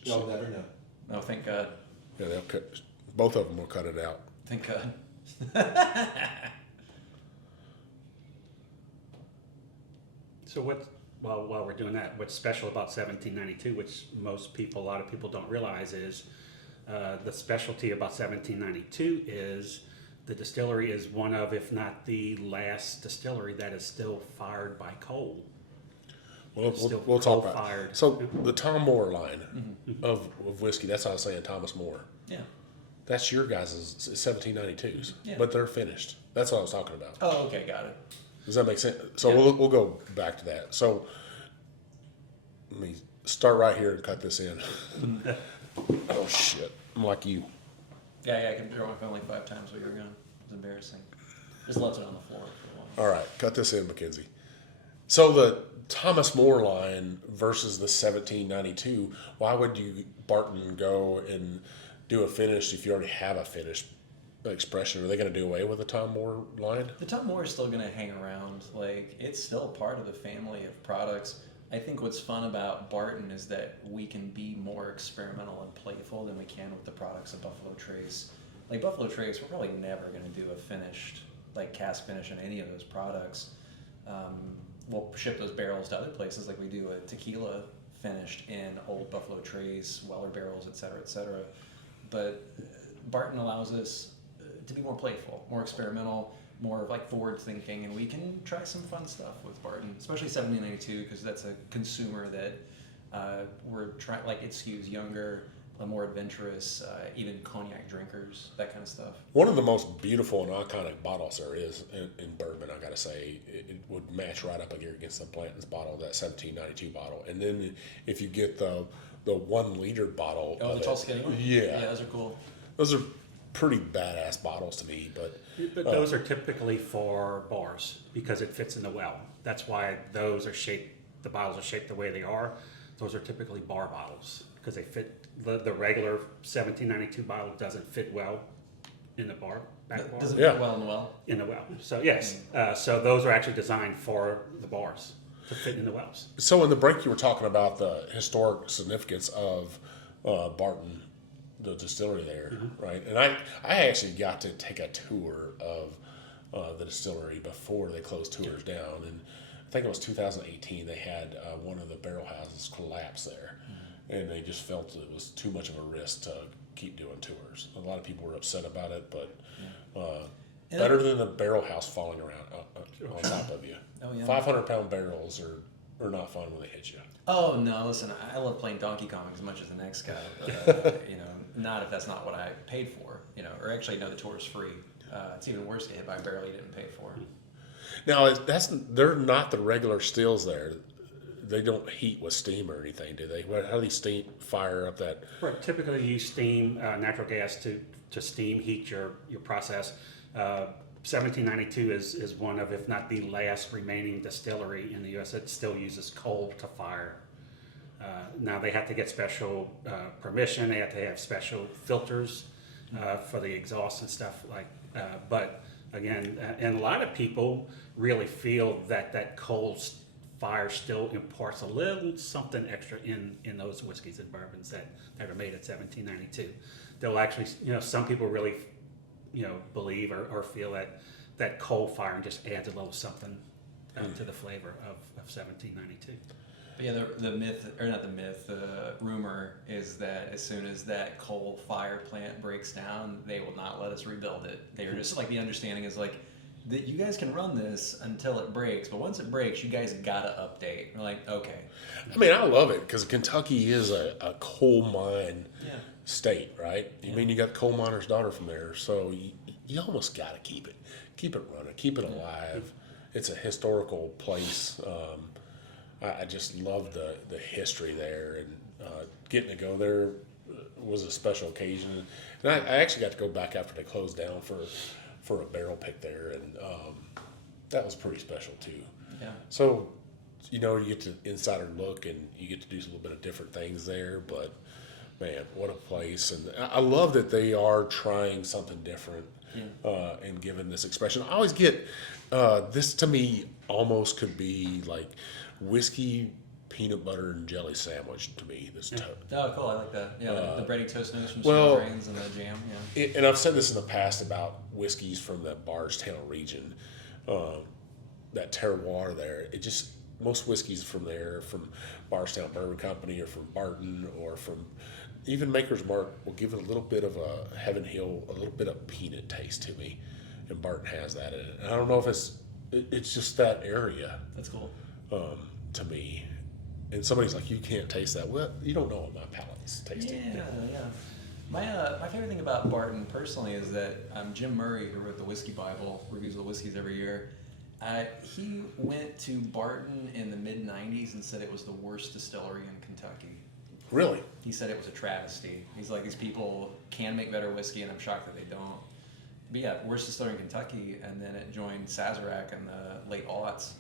You'll never know. Oh, thank God. Yeah, they'll cut. Both of them will cut it out. Thank God. So while we're doing that, what's special about 1792, which a lot of people don't realize, is the specialty about 1792 is the distillery is one of, if not the last distillery that is still fired by coal. We'll talk about coal-fired. it. So the Tom Moore line of whiskey, that's how I was saying Thomas Moore. Yeah. That's your guys' 1792s, Yeah. but they're finished. That's what I was talking about. Oh, okay, got it. Does that make sense? So Yeah. we'll go back to that. So let me start right here and cut this in. Oh shit! I'm like you. Yeah, I can throw my phone like 5 times while you were gone. It's embarrassing. Just left it on the floor for a while. All right, cut this in, Mackenzie. So the Thomas More line versus the 1792. Why would you Barton go and do a finish if you already have a finished expression? Are they going to do away with the Tom Moore line? The Tom Moore is still going to hang around. Like, it's still part of the family of products. I think what's fun about Barton is that we can be more experimental and playful than we can with the products of Buffalo Trace. Like Buffalo Trace, we're probably never going to do a finished, like cask finish on any of those products. We'll ship those barrels to other places, like we do a tequila finished in old Buffalo Trace, Weller barrels, et cetera, et cetera. But Barton allows us to be more playful, more experimental, more like forward thinking, and we can try some fun stuff with Barton, especially 1792, because that's a consumer that we're trying, like it skews younger, more adventurous, even cognac drinkers, that kind of stuff. One of the most beautiful and iconic bottles there is in bourbon, I gotta say, it would match right up against the Blanton's bottle, that 1792 bottle. And then if you get the 1 liter bottle, Oh, the tall skinny one? yeah, those are cool. those are pretty badass bottles to me. But Those are typically for bars because it fits in the well. That's why those are shaped. The bottles are shaped the way they are. Those are typically bar bottles because they fit. The regular 1792 bottle doesn't fit well in the back bar. Does it Yeah. fit well in the well? In the well. So yes, so those are actually designed for the bars to fit in the wells. so in the break, you were talking about the historic significance of Barton, the distillery there, right? And I actually got to take a tour of the distillery before they closed tours down, and I think it was 2018. They had one of the barrel houses collapse there, and they just felt it was too much of a risk to keep doing tours. A lot of people were upset about it, but better than a barrel house falling around on top of you. Oh, yeah. 500-pound barrels are not fun when they hit you. Oh no! Listen, I love playing Donkey Kong as much as the next guy, but not if that's not what I paid for. Or actually, no, the tour is free. It's even worse to get hit by a barrel you didn't pay for. Now, they're not the regular stills there. They don't heat with steam or anything, do they? How do they steam fire up that? Right. Typically, you use steam, natural gas to steam heat your process. 1792 is one of, if not the last remaining distillery in the U.S. that still uses coal to fire. Now they have to get special permission. They have to have special filters for the exhaust and stuff like. But again, and a lot of people really feel that coal fire still imparts a little something extra in those whiskeys and bourbons that are made at 1792. They'll actually, some people really, believe or feel that coal firing just adds a little something to the flavor of 1792. But yeah, the myth, or not the myth, the rumor is that as soon as that coal fire plant breaks down, they will not let us rebuild it. They are just like, the understanding is like, that you guys can run this until it breaks, but once it breaks, you guys gotta update. We're like, okay. I mean, I love it because Kentucky is a coal mine state, right? I mean, you got the coal miner's daughter from there, so you almost got to keep it running, keep it alive. It's a historical place. I just love the history there, and getting to go there was a special occasion. And I actually got to go back after they closed down for a barrel pick there, and that was pretty special too. Yeah. So, you get to insider look, and you get to do a little bit of different things there. But man, what a place! And I love that they are trying something different and giving this expression. I always get this, to me, almost could be like whiskey, peanut butter, and jelly sandwich to me. This Oh, cool! I like that. Yeah, the bready toast notes from well, grains and the jam. Yeah. And I've said this in the past about whiskeys from that Bardstown region, that terroir there. It just, most whiskeys from there, from Bardstown Bourbon Company or from Barton or from even Maker's Mark, will give it a little bit of a Heaven Hill, a little bit of peanut taste to me, and Barton has that in it. And I don't know if it's just that area. That's cool. To me. And somebody's like, you can't taste that. Well, you don't know what my palate's tasting. Yeah. My favorite thing about Barton personally is that Jim Murray, who wrote the Whiskey Bible, reviews the whiskeys every year. He went to Barton in the mid '90s and said it was the worst distillery in Kentucky. Really? He said it was a travesty. He's like, these people can make better whiskey, and I'm shocked that they don't. But yeah, worst distillery in Kentucky, and then it joined Sazerac in the late aughts,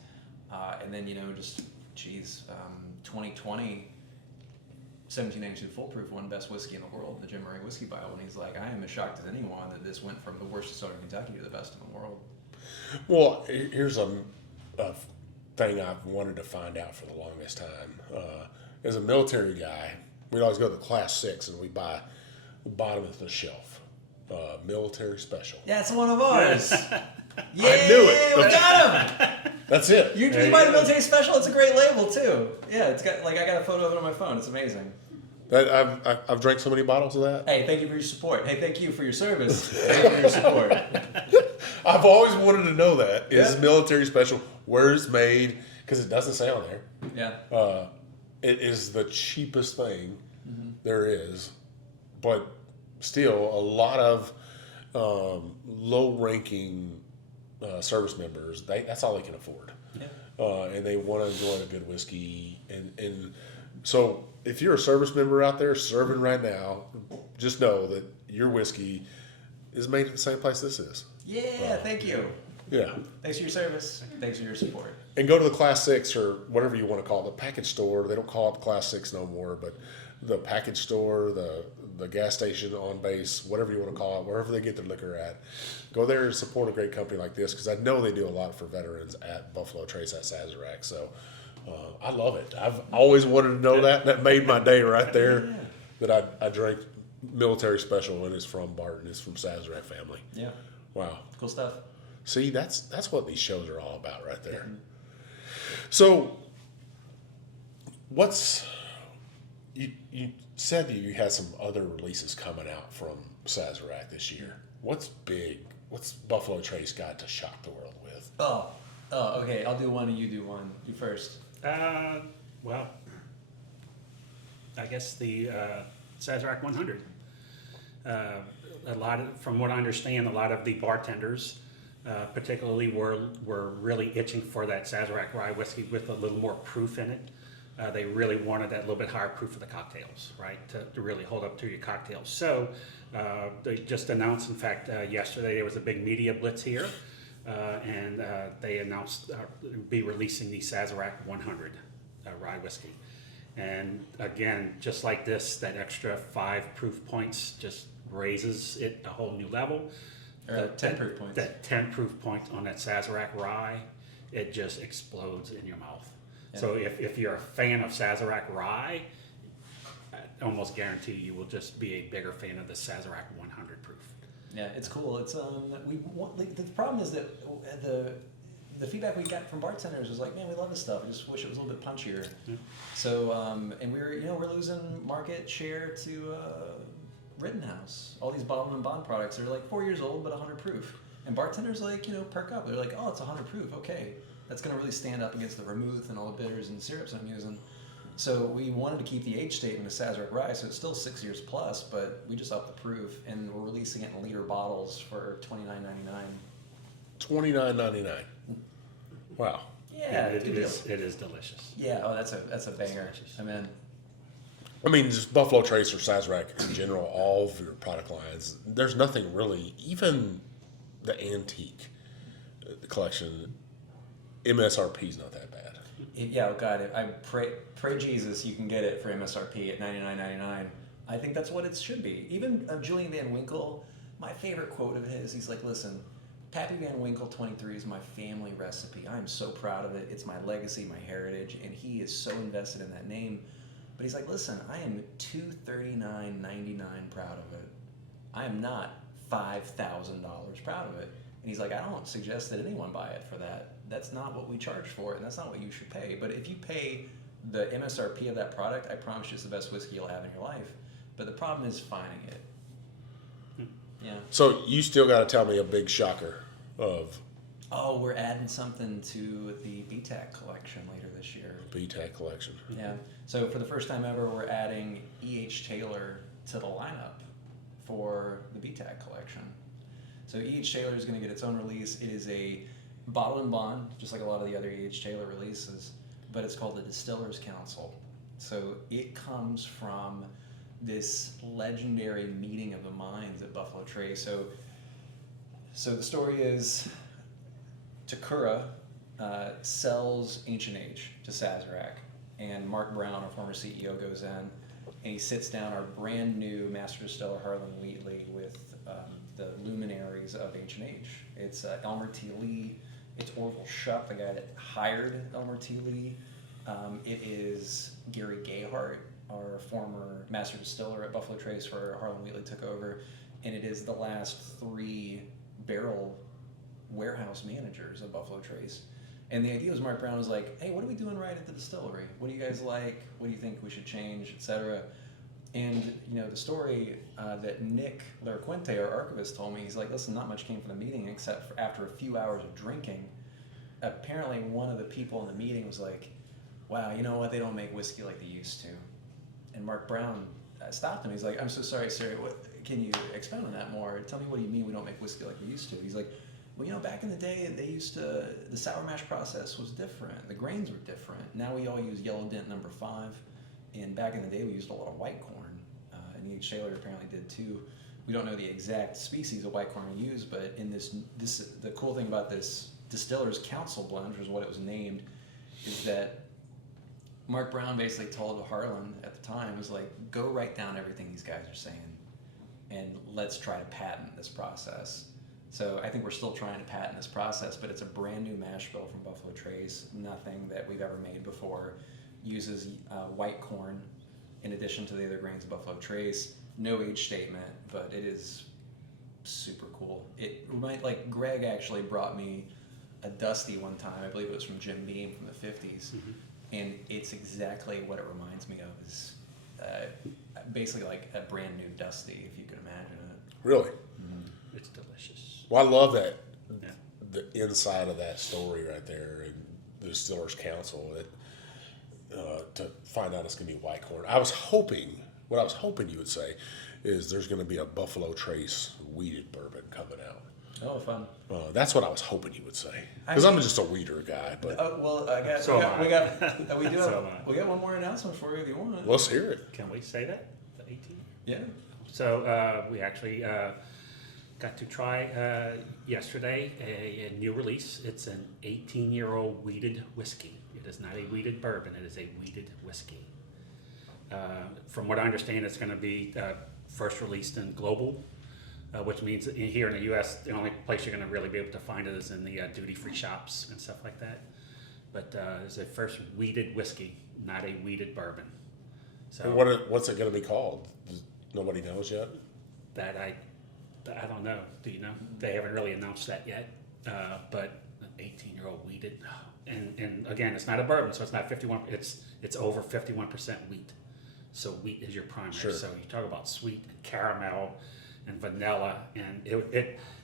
and then 2020, 1792 Foolproof won Best Whiskey in the World, the Jim Murray Whiskey Bible, and he's like, I am as shocked as anyone that this went from the worst distillery in Kentucky to the best in the world. Well, here's a thing I've wanted to find out for the longest time. As a military guy, we'd always go to the Class 6 and we buy bottom of the shelf, military special. That's one of ours. Yeah, I knew it. We got him. That's it. You buy the military special. It's a great label too. Yeah, it's got I got a photo of it on my phone. It's amazing. I've drank so many bottles of that. Hey, thank you for your support. Hey, thank you for your service. Thank you for your support. I've always wanted to know that. Is military special, where it's made, because it doesn't say on there. Yeah. It is the cheapest thing there is, but still a lot of low-ranking service members, that's all they can afford. Yeah. And they want to enjoy a good whiskey. And so if you're a service member out there serving right now, just know that your whiskey is made at the same place this is. Yeah, thank you. Yeah. Thanks for your service. Thanks for your support. And go to the Class 6 or whatever you want to call it, the package store. They don't call it the Class 6 no more, but the package store, the gas station on base, whatever you want to call it, wherever they get their liquor at, go there and support a great company like this, because I know they do a lot for veterans at Buffalo Trace, at Sazerac. So I love it. I've always wanted to know that. That made my day right there. That I drank military special, and it's from Barton. It's from Sazerac family. Yeah. Wow. Cool stuff. See, that's what these shows are all about right there. So, you said that you had some other releases coming out from Sazerac this year. What's big? What's Buffalo Trace got to shock the world with? Oh, okay. I'll do one and you do one. You first. Well, I guess the Sazerac 100. From what I understand, a lot of the bartenders, particularly, were really itching for that Sazerac rye whiskey with a little more proof in it. They really wanted that little bit higher proof of the cocktails, right, to really hold up to your cocktails. So they just announced, in fact, yesterday there was a big media blitz here, and they announced be releasing the Sazerac 100 rye whiskey. And again, just like this, that extra 5 proof points just raises it a whole new level. 10 proof points. That 10 proof points on that Sazerac rye, it just explodes in your mouth. Yeah. So if you're a fan of Sazerac rye, I almost guarantee you will just be a bigger fan of the Sazerac 100 proof. Yeah, it's cool. It's the problem is that the feedback we got from bartenders was like, man, we love this stuff. I just wish it was a little bit punchier. So, and we're losing market share to Rittenhouse. All these bottled and bond products are like 4 years old, but 100 proof. And bartenders perk up. They're like, oh, it's 100 proof. Okay, that's going to really stand up against the vermouth and all the bitters and syrups I'm using. So we wanted to keep the age statement of Sazerac rye, so it's still 6 years plus, but we just upped the proof, and we're releasing it in liter bottles for $29.99. $29.99. Wow. Yeah, it good is. deal. It is delicious. Yeah, oh, that's a banger. I'm in. I mean, just Buffalo Trace or Sazerac in general, all of your product lines, there's nothing really, even the antique collection, MSRP is not that bad. Yeah, oh God, I pray Jesus you can get it for MSRP at $99.99. I think that's what it should be. Even Julian Van Winkle, my favorite quote of his, he's like, listen, Pappy Van Winkle 23 is my family recipe. I'm so proud of it. It's my legacy, my heritage, and he is so invested in that name. But he's like, listen, I am $239.99 proud of it. I am not $5,000 proud of it. And he's like, I don't suggest that anyone buy it for that. That's not what we charge for it, and that's not what you should pay. But if you pay the MSRP of that product, I promise you it's the best whiskey you'll have in your life. But the problem is finding it. Yeah. So you still got to tell me a big shocker of Oh, we're adding something to the BTAC collection later this year. BTAC collection. Yeah. So for the first time ever, we're adding E.H. Taylor to the lineup for the BTAC collection. So E.H. Taylor is going to get its own release. It is a bottle and bond, just like a lot of the other E.H. Taylor releases, but it's called the Distillers Council. So it comes from this legendary meeting of the minds at Buffalo Trace. So the story is Takura sells Ancient Age to Sazerac, and Mark Brown, our former CEO, goes in and he sits down our brand new master distiller Harlan Wheatley with the luminaries of Ancient Age. It's Elmer T. Lee, it's Orville Shupp, the guy that hired Elmer T. Lee. It is Gary Gayhart, our former master distiller at Buffalo Trace, where Harlan Wheatley took over, and it is the last 3 barrel warehouse managers of Buffalo Trace. And the idea was Mark Brown was like, hey, what are we doing right at the distillery? What do you guys like? What do you think we should change, etc.? And the story that Nick Laraquente, our archivist, told me, he's like, listen, not much came from the meeting except for after a few hours of drinking. Apparently one of the people in the meeting was like, wow, you know what, they don't make whiskey like they used to. And Mark Brown stopped him. He's like, I'm so sorry, sir, can you expound on that more? Tell me what do you mean we don't make whiskey like we used to? He's like, well, back in the day, the sour mash process was different. The grains were different. Now we all use yellow dent number 5. And back in the day, we used a lot of white corn. And E.H. Taylor apparently did too. We don't know the exact species of white corn we use, but in this the cool thing about this Distillers Council blend, which is what it was named, is that Mark Brown basically told Harlan at the time, was like, go write down everything these guys are saying, and let's try to patent this process. So I think we're still trying to patent this process, but it's a brand new mash bill from Buffalo Trace, nothing that we've ever made before. Uses white corn in addition to the other grains of Buffalo Trace. No age statement, but it is super cool. It like Gregg actually brought me a Dusty one time. I believe it was from Jim Beam from the 50s. Mm-hmm. And it's exactly what it reminds me of. Is basically like a brand new Dusty, if you can imagine it. Really? Mm-hmm. It's delicious. Well, I love that. Yeah. The inside of that story right there, and the Distillers Council. To find out it's going to be white corn. What I was hoping you would say is there's going to be a Buffalo Trace weeded bourbon coming out. Oh, fun. That's what I was hoping you would say. Because I'm just a weeder guy. But we got one more announcement for you if you want. Let's hear it. Can we say that? The 18th? Yeah. So we actually got to try yesterday a new release. It's an 18-year-old weeded whiskey. It is not a weeded bourbon. It is a weeded whiskey. From what I understand, it's going to be first released in global, which means here in the U.S., the only place you're going to really be able to find it is in the duty-free shops and stuff like that. But it's a first weeded whiskey, not a weeded bourbon. So what's it going to be called? Nobody knows yet? That I don't know. Do you know? They haven't really announced that yet. But 18-year-old wheated, and again, it's not a bourbon, so it's not 51. It's over 51% wheat. So wheat is your primary. Sure. So you talk about sweet and caramel and vanilla, and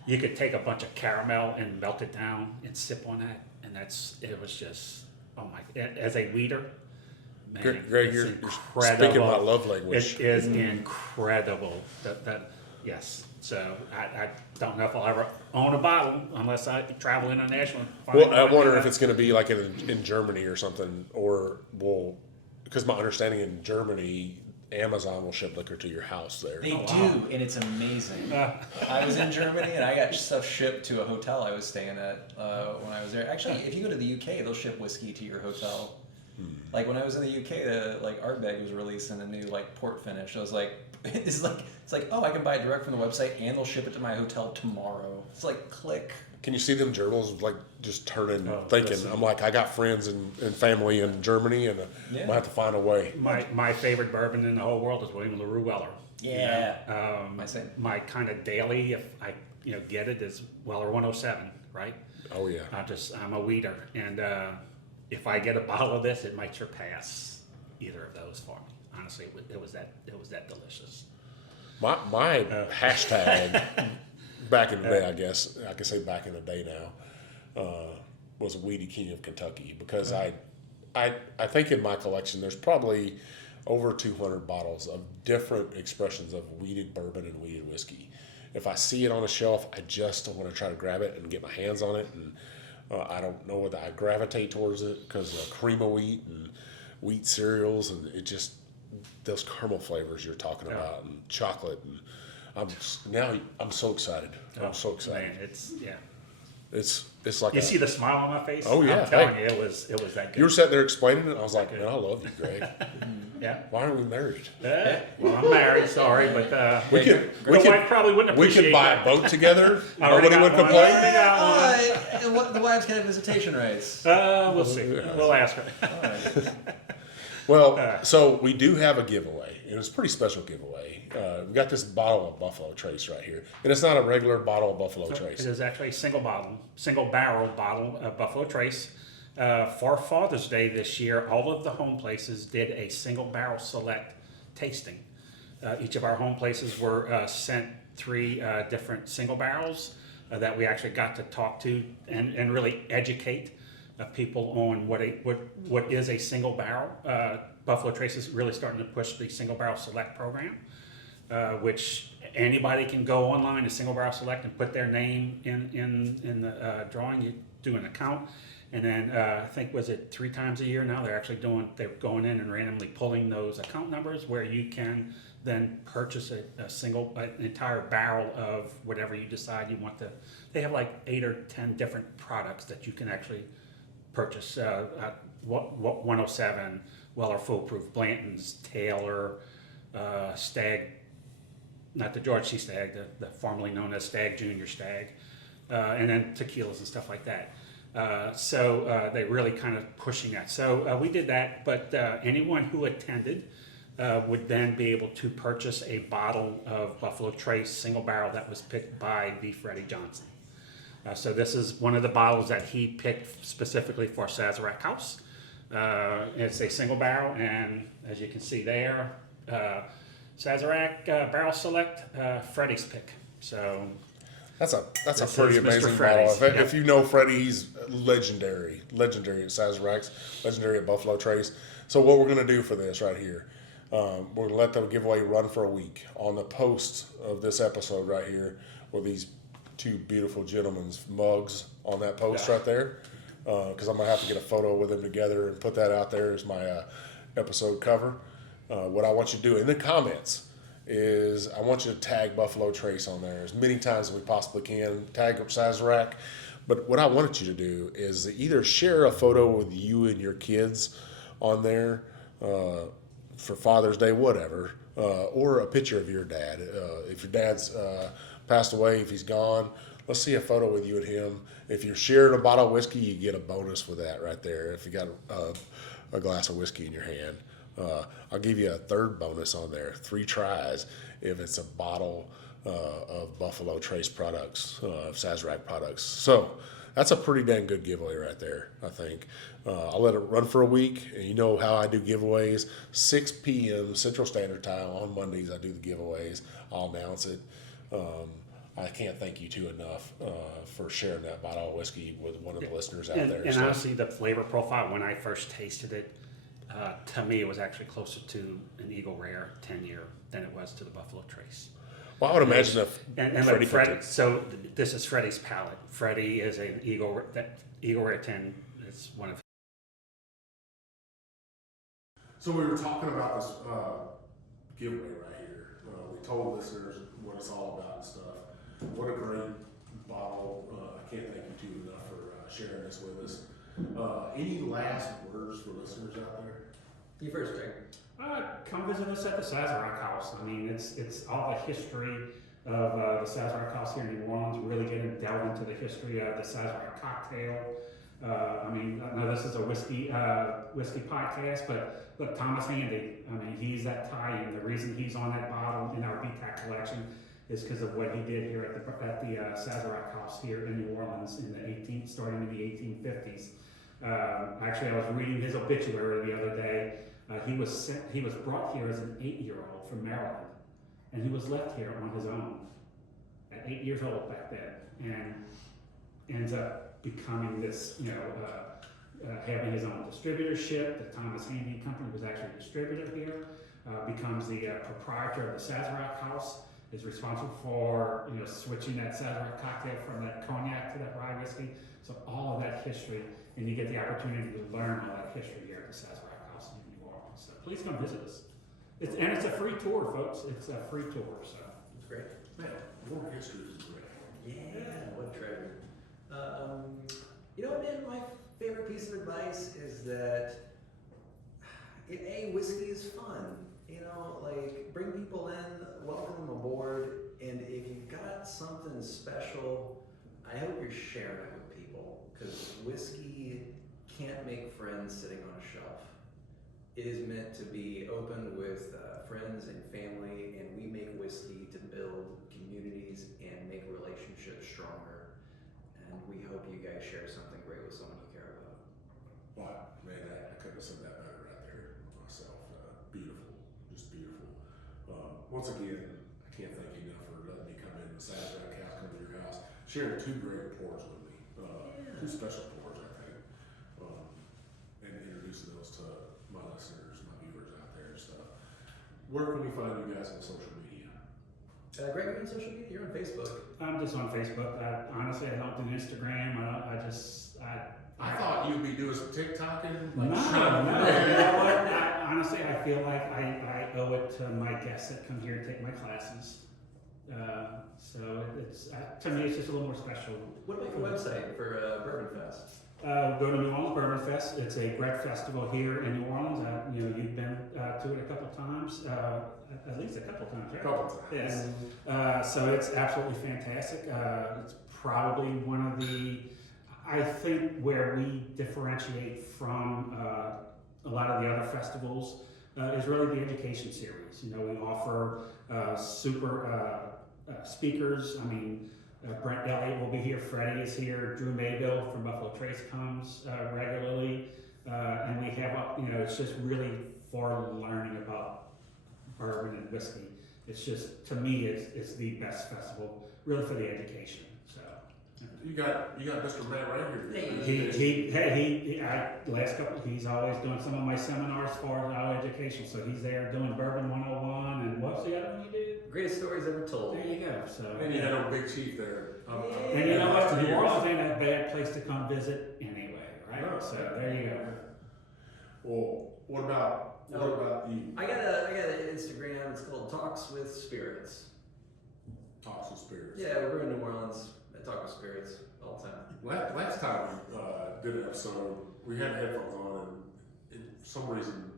you could take a bunch of caramel and melt it down and sip on that, and it was just, oh my! As a weeder, man, Greg, it's you're incredible. speaking my love language. It is incredible. That yes. So I don't know if I'll ever own a bottle unless I travel internationally. Well, I wonder if it's going to be like in Germany or something, because my understanding in Germany, Amazon will ship liquor to your house there. They wow. do, and it's amazing. I was in Germany, and I got stuff shipped to a hotel I was staying at when I was there. Actually, if you go to the UK, they'll ship whiskey to your hotel. Like when I was in the UK, Ardbeg was releasing a new port finish. I was like, it's like, oh, I can buy it direct from the website, and they'll ship it to my hotel tomorrow. It's like click. Can you see them gerbils just turning, thinking? listen. I'm like, I got friends and family in Germany, and I might have to find a way. My favorite bourbon in the whole world is William LaRue Weller. Yeah. My kind of daily, if I get it, is Weller 107, right? Oh yeah. I'm a weeder, and if I get a bottle of this, it might surpass either of those for me. Honestly, it was that delicious. My hashtag back in the day, I guess I can say back in the day now, was Weedy King of Kentucky, because I think in my collection there's probably over 200 bottles of different expressions of weeded bourbon and weeded whiskey. If I see it on a shelf, I just want to try to grab it and get my hands on it, and I don't know whether I gravitate towards it because of cream of wheat and wheat cereals, and it just those caramel flavors you're talking about, and chocolate, and I'm so excited. I'm so excited. Man, It's like you see the smile on my face. Oh, yeah. I'm telling you, it was that good. You were sitting there explaining it. I was like, man, I love you, Greg. Yeah. Why aren't we married? Well, I'm married. Sorry, but We could wife probably wouldn't we appreciate could buy that. a boat together. Already Nobody would got one. complain. Already got one. The wives can have visitation rights. We'll see. We'll ask her. All right. Well, so we do have a giveaway. It was a pretty special giveaway. We got this bottle of Buffalo Trace right here, and it's not a regular bottle of Buffalo It Trace. is actually a single barrel bottle of Buffalo Trace. For Father's Day this year, all of the home places did a single barrel select tasting. Each of our home places were sent 3 different single barrels that we actually got to talk to and really educate people on what is a single barrel. Buffalo Trace is really starting to push the single barrel select program, which anybody can go online to single barrel select and put their name in the drawing. You do an account, and then I think was it 3 times a year now they're going in and randomly pulling those account numbers where you can then purchase an entire barrel of whatever you decide you want to. They have like 8 or 10 different products that you can actually purchase. 107, Weller Foolproof, Blanton's, Taylor, Stag, not the George C. Stag, the formerly known as Stag Junior Stag, and then tequilas and stuff like that. So they really kind of pushing that. So we did that, but anyone who attended would then be able to purchase a bottle of Buffalo Trace single barrel that was picked by the Freddie Johnson. So this is one of the bottles that he picked specifically for Sazerac House. It's a single barrel, and as you can see there, Sazerac Barrel Select, Freddie's pick. So That's a This pretty is Mr. amazing Freddie's. bottle. If you know Freddie, he's legendary at Sazerac's, legendary at Buffalo Trace. So what we're going to do for this right here, we're going to let the giveaway run for a week. On the post of this episode right here, with these 2 beautiful gentlemen's mugs on that post right there, because I'm going to have to get a photo with them together and put that out there as my episode cover. What I want you to do in the comments is I want you to tag Buffalo Trace on there as many times as we possibly can. Tag Sazerac. But what I wanted you to do is either share a photo with you and your kids on there for Father's Day, whatever, or a picture of your dad. If your dad's passed away, if he's gone, let's see a photo with you and him. If you're sharing a bottle of whiskey, you get a bonus with that right there. If you got a glass of whiskey in your hand. I'll give you a 3rd bonus on there, 3 tries, if it's a bottle of Buffalo Trace products, of Sazerac products. So that's a pretty dang good giveaway right there, I think. I'll let it run for a week, and you know how I do giveaways. 6 p.m. Central Standard Time on Mondays, I do the giveaways. I'll announce it. I can't thank you two enough for sharing that bottle of whiskey with one of the listeners out there. And So, honestly, the flavor profile, when I first tasted it, to me, it was actually closer to an Eagle Rare 10-year than it was to the Buffalo Trace. well, I would imagine if And Freddie like picked Freddie, this is Freddie's palate. Freddie is an Eagle Rare 10. It's one of. So we were talking about this giveaway right here. We told listeners what it's all about and stuff. What a great bottle. I can't thank you two enough for sharing this with us. Any last words for listeners out there? You first, Greg. Come visit us at the Sazerac House. I mean, it's all the history of the Sazerac House here in New Orleans. Really getting delve into the history of the Sazerac cocktail. I mean, I know this is a whiskey podcast, but Thomas Handy, I mean, he's that tie-in. The reason he's on that bottle in our BTAC collection is because of what he did here at the Sazerac House here in New Orleans starting in the 1850s. Actually, I was reading his obituary the other day. He was brought here as an 8-year-old from Maryland, and he was left here on his own at 8 years old back then, and ends up becoming this, having his own distributorship. The Thomas Handy Company was actually a distributor here. Becomes the proprietor of the Sazerac House. Is responsible for switching that Sazerac cocktail from that cognac to that rye whiskey. So all of that history, and you get the opportunity to learn all that history here at the Sazerac House in New Orleans. So please come visit us. It's a free tour, folks. It's a free tour. So It's great. Man, your history is great. Yeah, what a treasure. Man, my favorite piece of advice is that whiskey is fun. Bring people in, welcome them aboard, and if you've got something special, I hope you're sharing it with people, because whiskey can't make friends sitting on a shelf. It is meant to be opened with friends and family, and we make whiskey to build communities and make relationships stronger. And we hope you guys share something great with someone you care about. Wow, man, I couldn't have said that better right there myself. Beautiful, just beautiful. Once again, I can't thank you enough for letting me come in the Sazerac House, come to your house, sharing 2 great pours with me, 2 special pours, I think, and introducing those to my listeners, my viewers out there and stuff. Where can we find you guys on social media? Greg, you're on social media? You're on Facebook. I'm just on Facebook. Honestly, I don't do Instagram. I thought you'd be doing some TikToking. No. You know what? Honestly, I feel like I owe it to my guests that come here and take my classes. So it's to me, it's just a little more special. What about your website for Bourbon Fest? Go to New Orleans Bourbon Fest. It's a great festival here in New Orleans. You've been to it a couple of times, at least a couple of times, right? A couple of times. Yes. So it's absolutely fantastic. It's probably one of I think where we differentiate from a lot of the other festivals is really the education series. We offer super speakers. I mean, Brent Elliott will be here. Freddie is here. Drew Mayville from Buffalo Trace comes regularly, and we have it's just really for learning about bourbon and whiskey. It's just, to me, it's the best festival, really, for the education. So You got Mr. Matt right here. he's always doing some of my seminars for our education. So he's there doing Bourbon 101, and what's the other one you do? Greatest stories ever told. There you go. So And you had a big chief there. and you know what? New Orleans ain't a bad place to come visit anyway, right? No. So there you go. Well, what about you? I got an Instagram. It's called Talks with Spirits. Talks with Spirits. Yeah, we're in New Orleans. I talk with spirits all the time. Last time we did an episode, we had headphones on, and for some reason,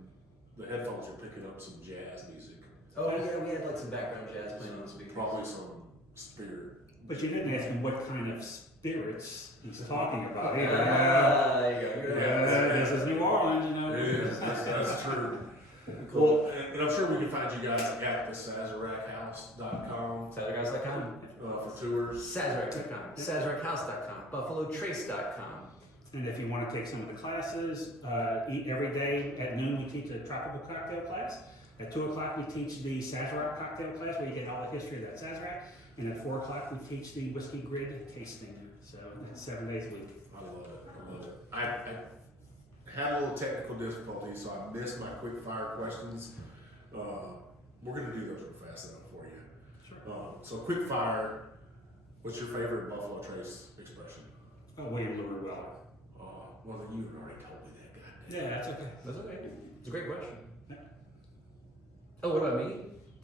the headphones were picking up some jazz music. Oh yeah, we had some background jazz playing on the speakers. Probably some spirit. But you didn't ask me what kind of spirits he's talking about. There you go. This is New Orleans, It is. That's true. Cool. Well, and And I'm sure we can find you guys at the SazeracHouse.com Sazerac.com. for tours. Sazerac.com. Sazerachouse.com. BuffaloTrace.com. And if you want to take some of the classes, every day at noon we teach a tropical cocktail class. At 2 o'clock we teach the Sazerac cocktail class where you get all the history of that Sazerac. And at 4 o'clock we teach the whiskey grid tasting. So that's 7 days a week. I love it. I love it. I had a little technical difficulty, so I missed my quick fire questions. We're going to do those real fast enough for you. Sure. So quick fire, what's your favorite Buffalo Trace expression? William Lure Weller. Well, then you already told me that, guy. Yeah, that's okay. That's okay. It's a great question. Yeah. Oh, what about me?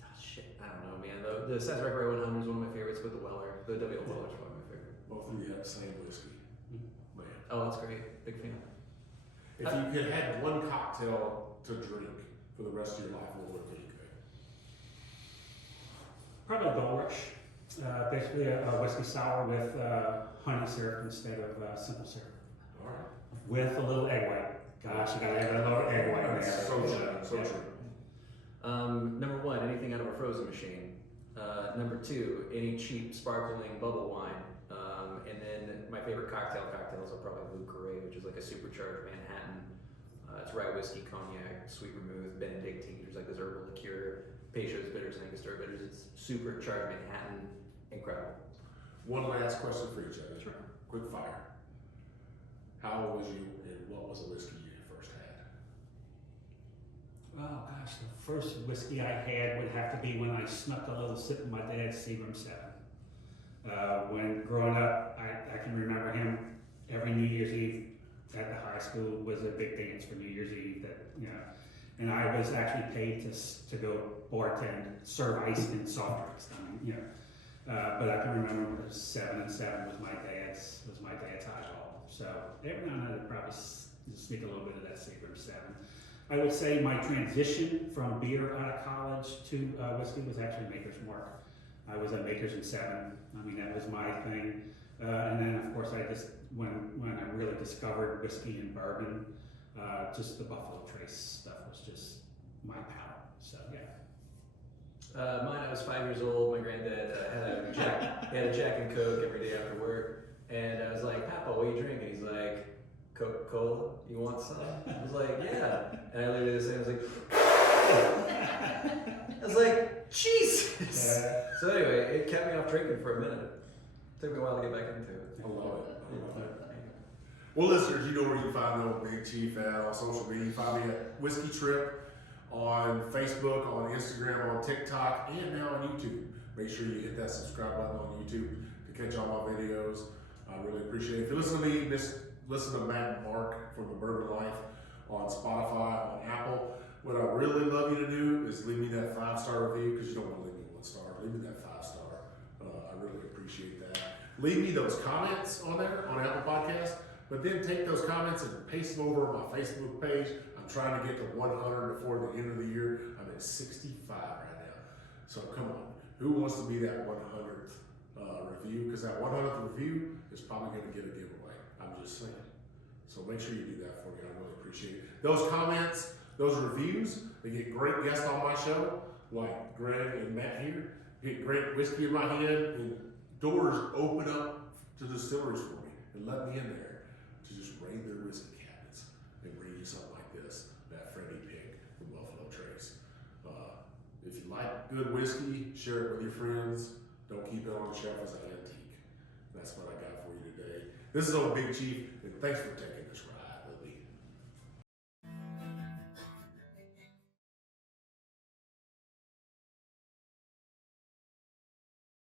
Oh, shit, I don't know, man. The Sazerac Rye 100 is one of my favorites with the Weller. The WL Weller is one of my favorite. Both of you have the same whiskey. Man. Oh, that's great. Big fan. If you could have one cocktail to drink for the rest of your life, what would it be? Probably Gold Rush. Basically a whiskey sour with honey syrup instead of simple syrup. All right. With a little egg white. Gosh, you gotta have a little egg white in there. That's so true. So Yeah. Number 1, anything out of a frozen machine. Number 2, any cheap sparkling bubble wine. And then my favorite cocktails are probably Blue Curry, which is like a supercharged Manhattan. It's rye whiskey, cognac, sweet vermouth, Benedictine. There's like this herbal liqueur, Peychaud's bitters, and Angostura bitters. It's supercharged Manhattan, incredible. One last question for each other. Sure. Quick fire. How old was you, and what was the whiskey you first had? Oh gosh, the first whiskey I had would have to be when I snuck a little sip of my dad's Seagram 7. When growing up, I can remember him every New Year's Eve at the high school was a big dance for New Year's Eve and I was actually paid to go bartend, serve ice and soft drinks. I mean, but I can remember it was 7 and 7 was my dad's highball. So every now and then I'd probably sneak a little bit of that Seagram 7. I would say my transition from beer out of college to whiskey was actually Maker's Mark. I was at Maker's in 7. I mean, that was my thing. And then, of course, when I really discovered whiskey and bourbon, just the Buffalo Trace stuff was just my palate. So, yeah. Mine, I was 5 years old. My granddad had a Jack and Coke every day after work. And I was like, Papa, what are you drinking? He's like, Coca-Cola, you want some? I was like, yeah. And I literally just said, I was like, Jesus! So anyway, it kept me off drinking for a minute. It took me a while to get back into it. I love it. I love it. Well, listeners, you know where you can find the old Big Chief at on social media. You find me at Whiskey Trip on Facebook, on Instagram, on TikTok, and now on YouTube. Make sure you hit that subscribe button on YouTube to catch all my videos. I really appreciate it. If you listen to me, listen to Matt and Mark from The Bourbon Life on Spotify, on Apple. What I really love you to do is leave me that 5-star review, because you don't want to leave me 1 star. Leave me that 5-star. I really appreciate that. Leave me those comments on there on Apple Podcasts, but then take those comments and paste them over on my Facebook page. I'm trying to get to 100 before the end of the year. I'm at 65 right now. So come on, who wants to be that 100th review? Because that 100th review is probably going to get a giveaway. I'm just saying. So make sure you do that for me. I really appreciate it. Those comments, those reviews, they get great guests on my show, like Gregg and Matt here. Get great whiskey in my hand, and doors open up to distilleries for me and let me in there to just raid their whiskey cabinets and bring you something like this, that Freddie Pig from Buffalo Trace. If you like good whiskey, share it with your friends. Don't keep it on the shelf as an antique. That's what I got for you today. This is Old Big Chief, and thanks for taking